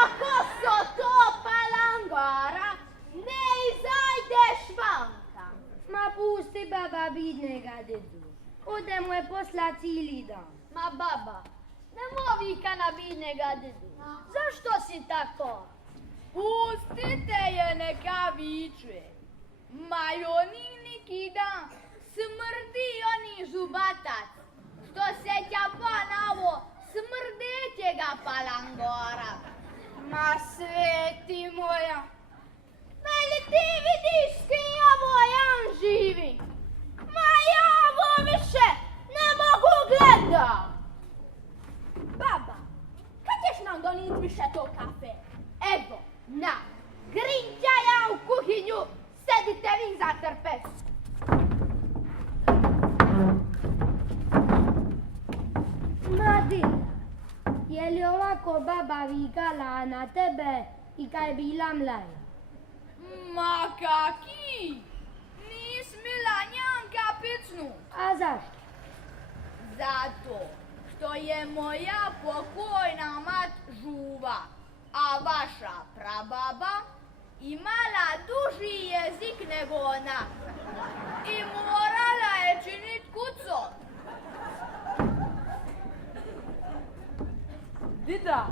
Ako so to palangara, ne izajdeš vanka. Ma pusti baba bidnega dedu. Ode mu je posla cili dan. Ma baba, nemoj vika na bidnega dedu. Zašto si tako? Pustite je neka viče. Majoni nikida smrdi oni zubatac. Što se ćapa na ovo smrdećega palangora. Ma sveti moja, veli ti vidiš s kim ovo Jan živi? Ma ja ovo više ne mogu gledat. Baba, kad ćeš nam donijeti više to kafe? Evo, na, grinća ja u kuhinju, sedite vi za trpez. Madina, je li ovako baba vikala na tebe i kaj bila mlaja? Ma kaki? Nis mila njanka picnu. A zašto? Zato što je moja pokojna mat žuva, a vaša prababa imala duži jezik nego ona i morala je činit kucot. Dida,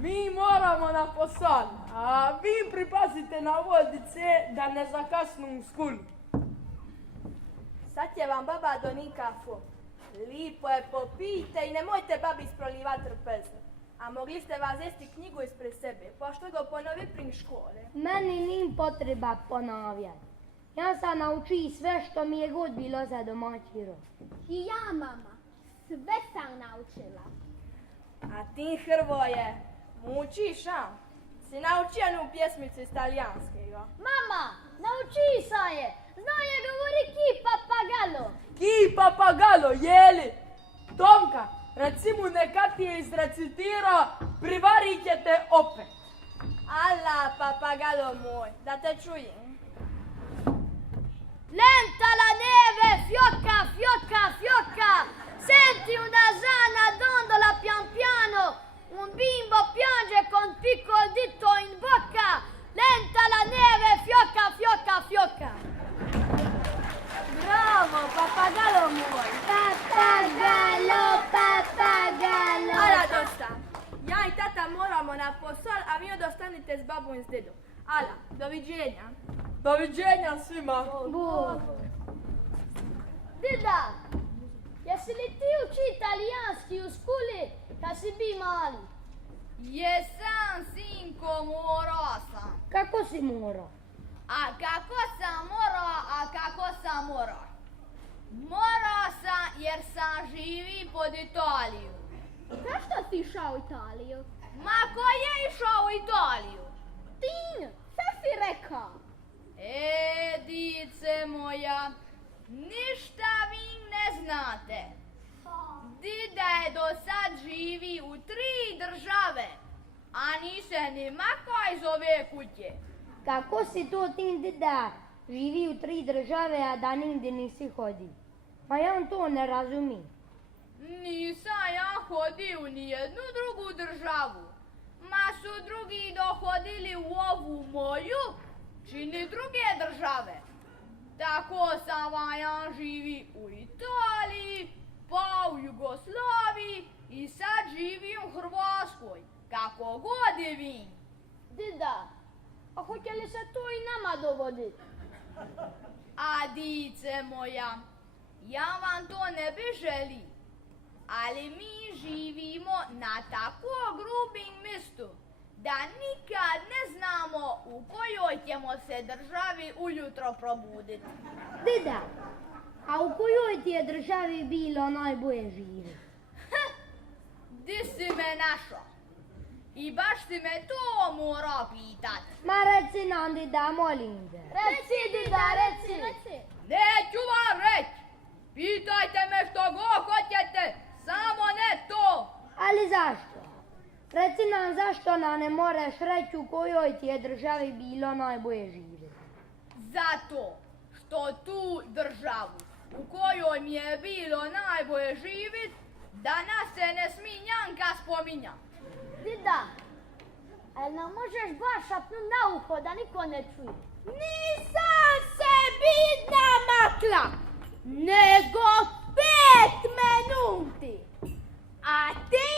mi moramo na posao, a vi pripazite na vodice da ne zakasnu u skulu. Sad će vam baba doni kafu. Lipo je popijte i nemojte babi isprolivat trpezu. A mogli ste vas jesti knjigu ispred sebe, pošto go ponovi prin škole. Meni nim potreba ponavljati. Ja sam nauči sve što mi je god bilo za domaći rod. I ja, mama, sve sam naučila. A ti, Hrvoje, mučiš, a? Si naučio onu pjesmicu iz talijanskega? Mama, nauči sa je. Zna je govori ki papagalo. Ki papagalo, jeli? Tomka, reci mu neka ti je izrecitirao, privarit će te opet. Alla, papagalo moj, da te čujem. Lenta la neve, fiocca, fiocca, fiocca. Senti una rana dondola pian piano. Un bimbo piange con piccolo dito in bocca. Lenta la neve, fiocca, fiocca, fiocca. Bravo, papagalo moj. Papagalo, papagalo. Ala, dosta. Ja i tata moramo na posao, a vi odostanite s babom i s dedom. Ala, doviđenja. Doviđenja svima. Bog. Dida, jesi li ti uči italijanski u školi kad si bi mali? Jesam, sinko, morao sam. Kako si morao? A kako sam morao? Morao sam jer sam živi pod Italiju. Zašto si išao u Italiju? Ma ko je išao u Italiju? Tin, šta si rekao? Dice moja, ništa vi ne znate. Dida je do sad živi u 3 države, a ni se ni maka iz ove kuće. Kako si to tin dida živi u 3 države, a da nigdje nisi hodi? Pa ja to ne razumim. Nisam ja hodio u nijednu drugu državu. Ma su drugi dohodili u ovu moju, čini druge države. Tako sam ja živi u Italiji, pa u Jugoslaviji i sad živim u Hrvatskoj. Kako god je vi. Dida, a hoće li se to i nama dogoditi? A dice moja, ja vam to ne bi želi. Ali mi živimo na tako grubim mjestu da nikad ne znamo u kojoj ćemo se državi ujutro probuditi. Dida, a u kojoj ti je državi bilo najbolje živi? Di si me našao? I baš si me to morao pitat. Ma reci nam, dida, molim te. Reci, dida, reci. Neću vam reći. Pitajte me što god hoćete, samo ne to. Ali zašto? Reci nam zašto nam ne moraš reći u kojoj ti je državi bilo najbolje živjeti. Zato što tu državu u kojoj mi je bilo najbolje živit, danas se ne smije njanka spominja. Dida, ali nam možeš baš šapnut na uho da niko ne čuje? Nisam se bidna makla, nego 5 minuti. A ti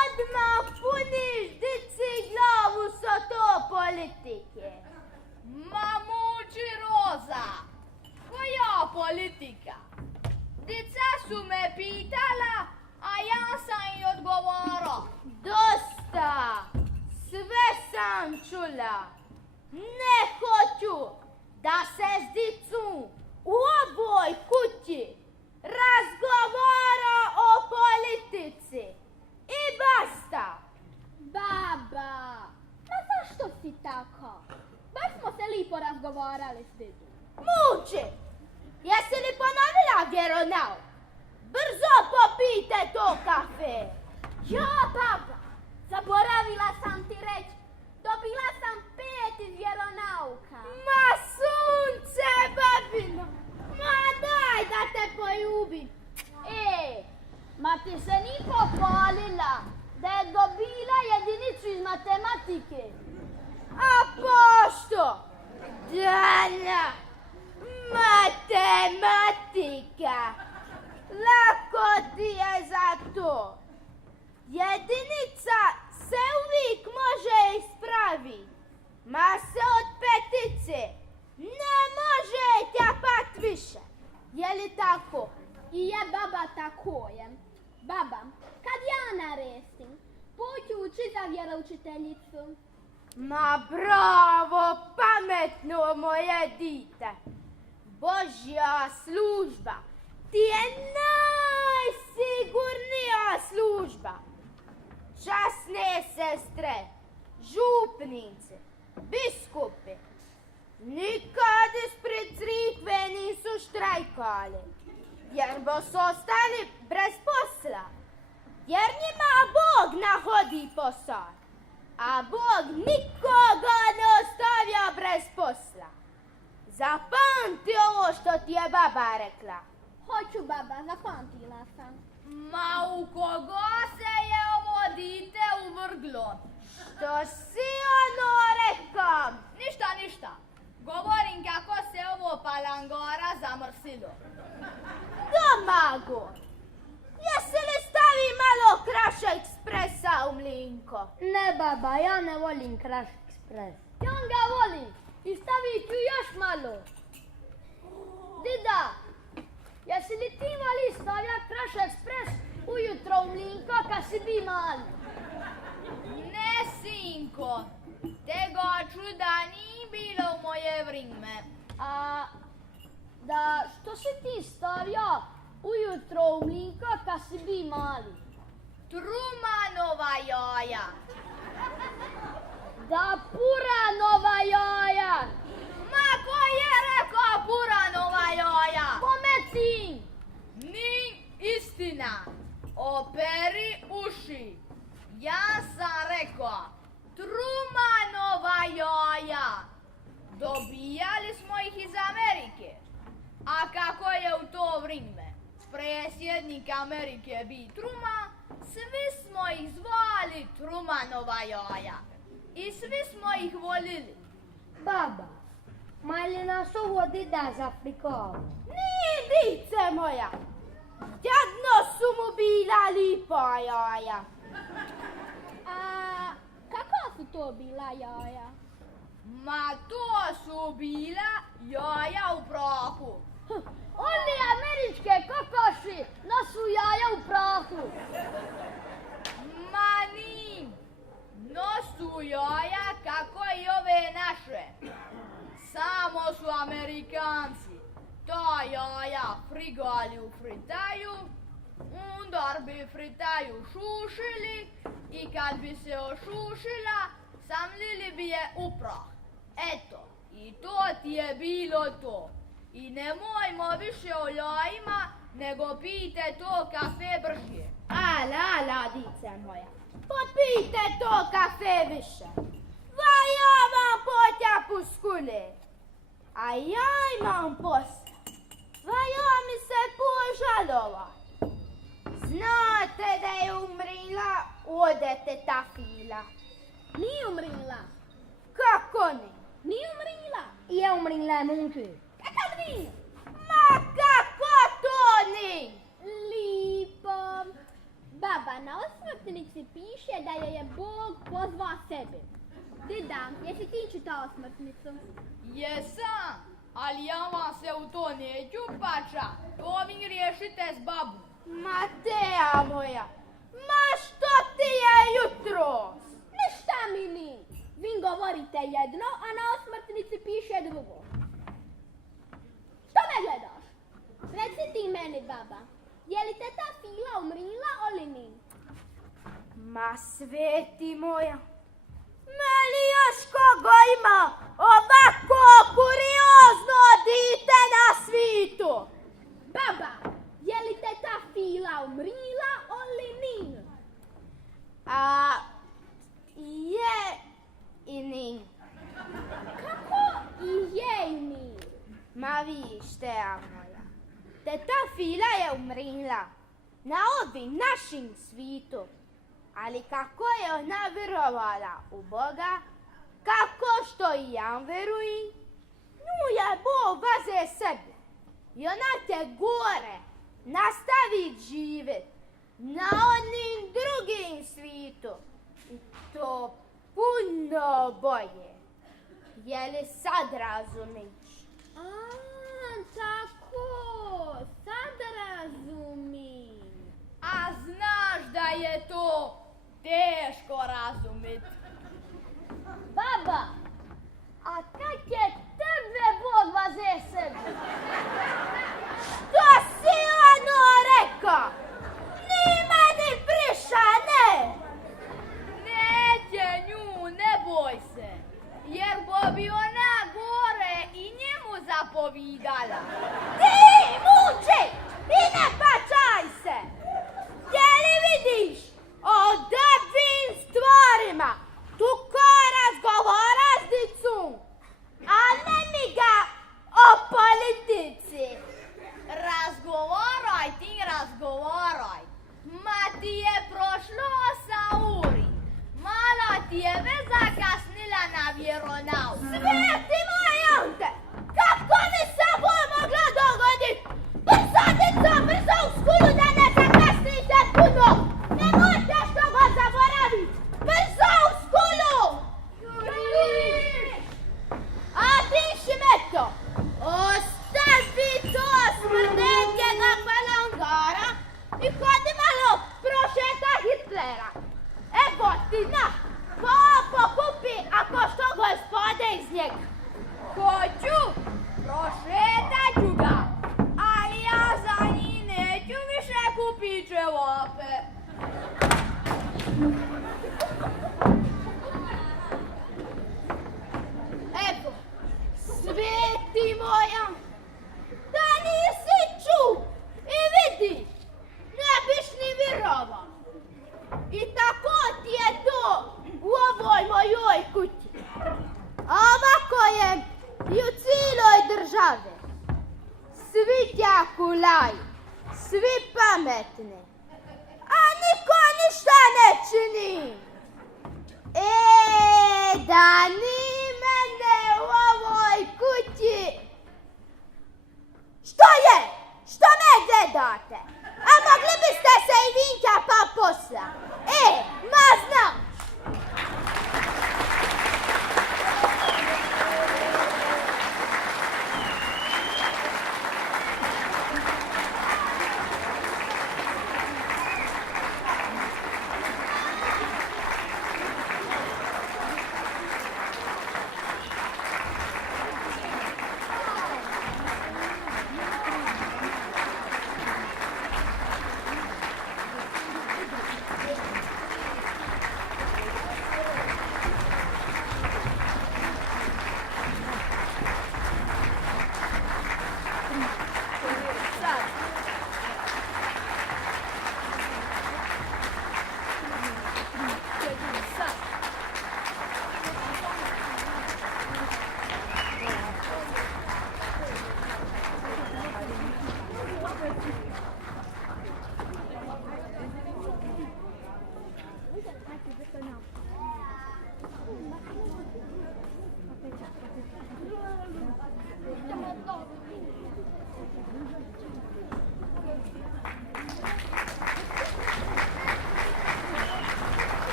odmah puniš dici glavu sa to politike. Mamuči Roza, koja politika? Dica su me pitala, a ja sam i odgovorila. Dosta, sve sam čula. Ne hoću da se s dicom u ovoj kući razgovara o politici. I basta. Baba, ma zašto si tako? Baš smo se lipo razgovarali s didom. Muči, jesi li ponovila vjeronauk? Brzo popijte to kafe. Ja, baba, zaboravila sam ti reći. Dobila sam 5 iz vjeronauka. Ma sunce, babino. Ma daj da te poljubim. Ma ti se ni pohvalila da je dobila jedinicu iz matematike. A pošto? Dana, matematika. Lako ti je za to. Jedinica se uvijek može ispraviti. Ma se od 5 ne može tjapat više. Je li tako? I je baba tako je. Baba, kad ja narestim, poću uči za vjeroučiteljicu. Ma bravo, pametno moje dite. Božja služba ti je najsigurnija služba. sestre, župnice, biskupi, nikad ispred crikve nisu štrajkali, jer bo su ostali bez posla, jer njima Bog nahodi posao, a Bog nikoga ne ostavlja bez posla. Zapamti ovo što ti je baba rekla. Hoću, baba, zapamtila sam. Ma u kogo se je ovo dite uvrglo? Što si ono rekao? Ništa. Govorim kako se ovo palangora zamrsilo. Domago, jesi li stavi malo Kraš Ekspresa u mlinko? Ne, baba, ja ne volim Kraš Ekspres. Ja ga volim i stavit ću još malo. Dida, jesi li ti mali stavlja Kraš Ekspres ujutro u mlinko kad si bi mali? Ne, sinko, tego čuda nije bilo u moje vrijeme. A da što si ti stavlja ujutro u mlinko kad si bi mali? Trumanova jaja. Da, Puranova jaja. Ma ko je rekao Puranova jaja? Pomeci! Ni istina. Operi uši. Ja sam rekao Trumanova jaja. Dobijali smo ih iz Amerike. A kako je u to vrijeme predsjednik Amerike bi Truman, svi smo ih zvali Trumanova jaja. I svi smo ih volili. Baba, ma li nas ovo dida zafrikava? Nije, dice moja. Jedno su mu bila lipa jaja. A kako su to bila jaja? Ma to su bila jaja u prahu. Oni američke kokoši nosu jaja u prahu. Ma ni. Nosu jaja kako i ove naše. Samo su Amerikanci ta jaja frigali u fritaju, undar bi fritaju šušili i kad bi se ošušila, samlili bi je u prah. Eto, i to ti je bilo to. I nemojmo više o jajima, nego pijte to kafe brže. Ala, dice moja. Popijte to kafe više. Va ja vam potja puskule. A ja imam posla. Va ja mi se požalova. Znate da je umrila odete ta fila. Nije umrila. Kako ne? Nije umrila. Je umrila munke. Kakav nije? Ma kako to ne? Lipo. Baba na osmrtnici piše da je Bog pozvao sebe. Dida, jesi ti čitao osmrtnicu? Jesam, ali ja vam se u to neću pača. To vi riješite s babom. Mateja moja, ma što ti je jutros? Ništa mi ni. Vi govorite jedno, a na osmrtnici piše drugo. Što me gledaš? Reci ti meni, baba, je li te ta fila umrila ili ni? Ma sveti moja, meni još kogo ima ovako kuriozno dite na svitu? Baba, je li te ta fila umrila ili ni? A je i ni. Kako i je i ni? Ma viš, teja moja, te ta fila je umrila na ovim našim svitu. Ali kako je ona vjerovala u Boga, kako što i ja verujem, nju je Bog vaze sebe. I ona te gore nastavit živjet na onim drugim svitu. I to puno bolje. Je li sad razumiš? A, tako, sad razumim. A znaš da je to teško razumit. Baba, a kak je tebe Bog vaze sebe? Što si ono rekao? Nima ni priša, ne? Ne ti je veza kasnila na vjeronauk? Sveti moj ante! Kako mi se ovo moglo dogoditi? Brzo, brzo u školu da ne zakasnite puno! Nemojte što go zaboraviti! Brzo u školu! A ti Šimeto, ostavi to smrdenje na palangara i hodi malo prošeta Hitlera. Evo ti na, pokupi ako što gospode iz njega. Hoću, prošetat ću ga, ali ja za njih neću više kupit ćevape. Evo, sveti moja, da nisi ču i vidi, ne biš ni vjerovao. I tako ti je to u ovoj mojoj kući. A ovako je i u cijeloj državi. Svi tjakulaju, svi pametni, a niko ništa ne čini. Da ni mene u ovoj kući. Što je? Što me gledate? A mogli biste se i vinka pa posla. Ma znam.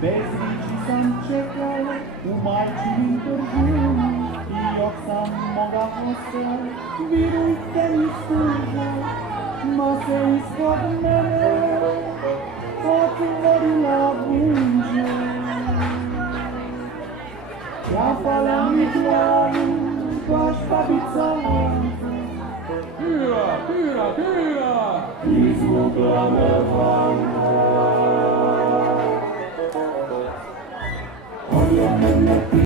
Bez riči sam čekao u majčinim tržini i još sam mogao ostati, virujte mi suža, ma se ispod mene otvorila buđa. Trafala mi glavu, baš babica izvukla me van.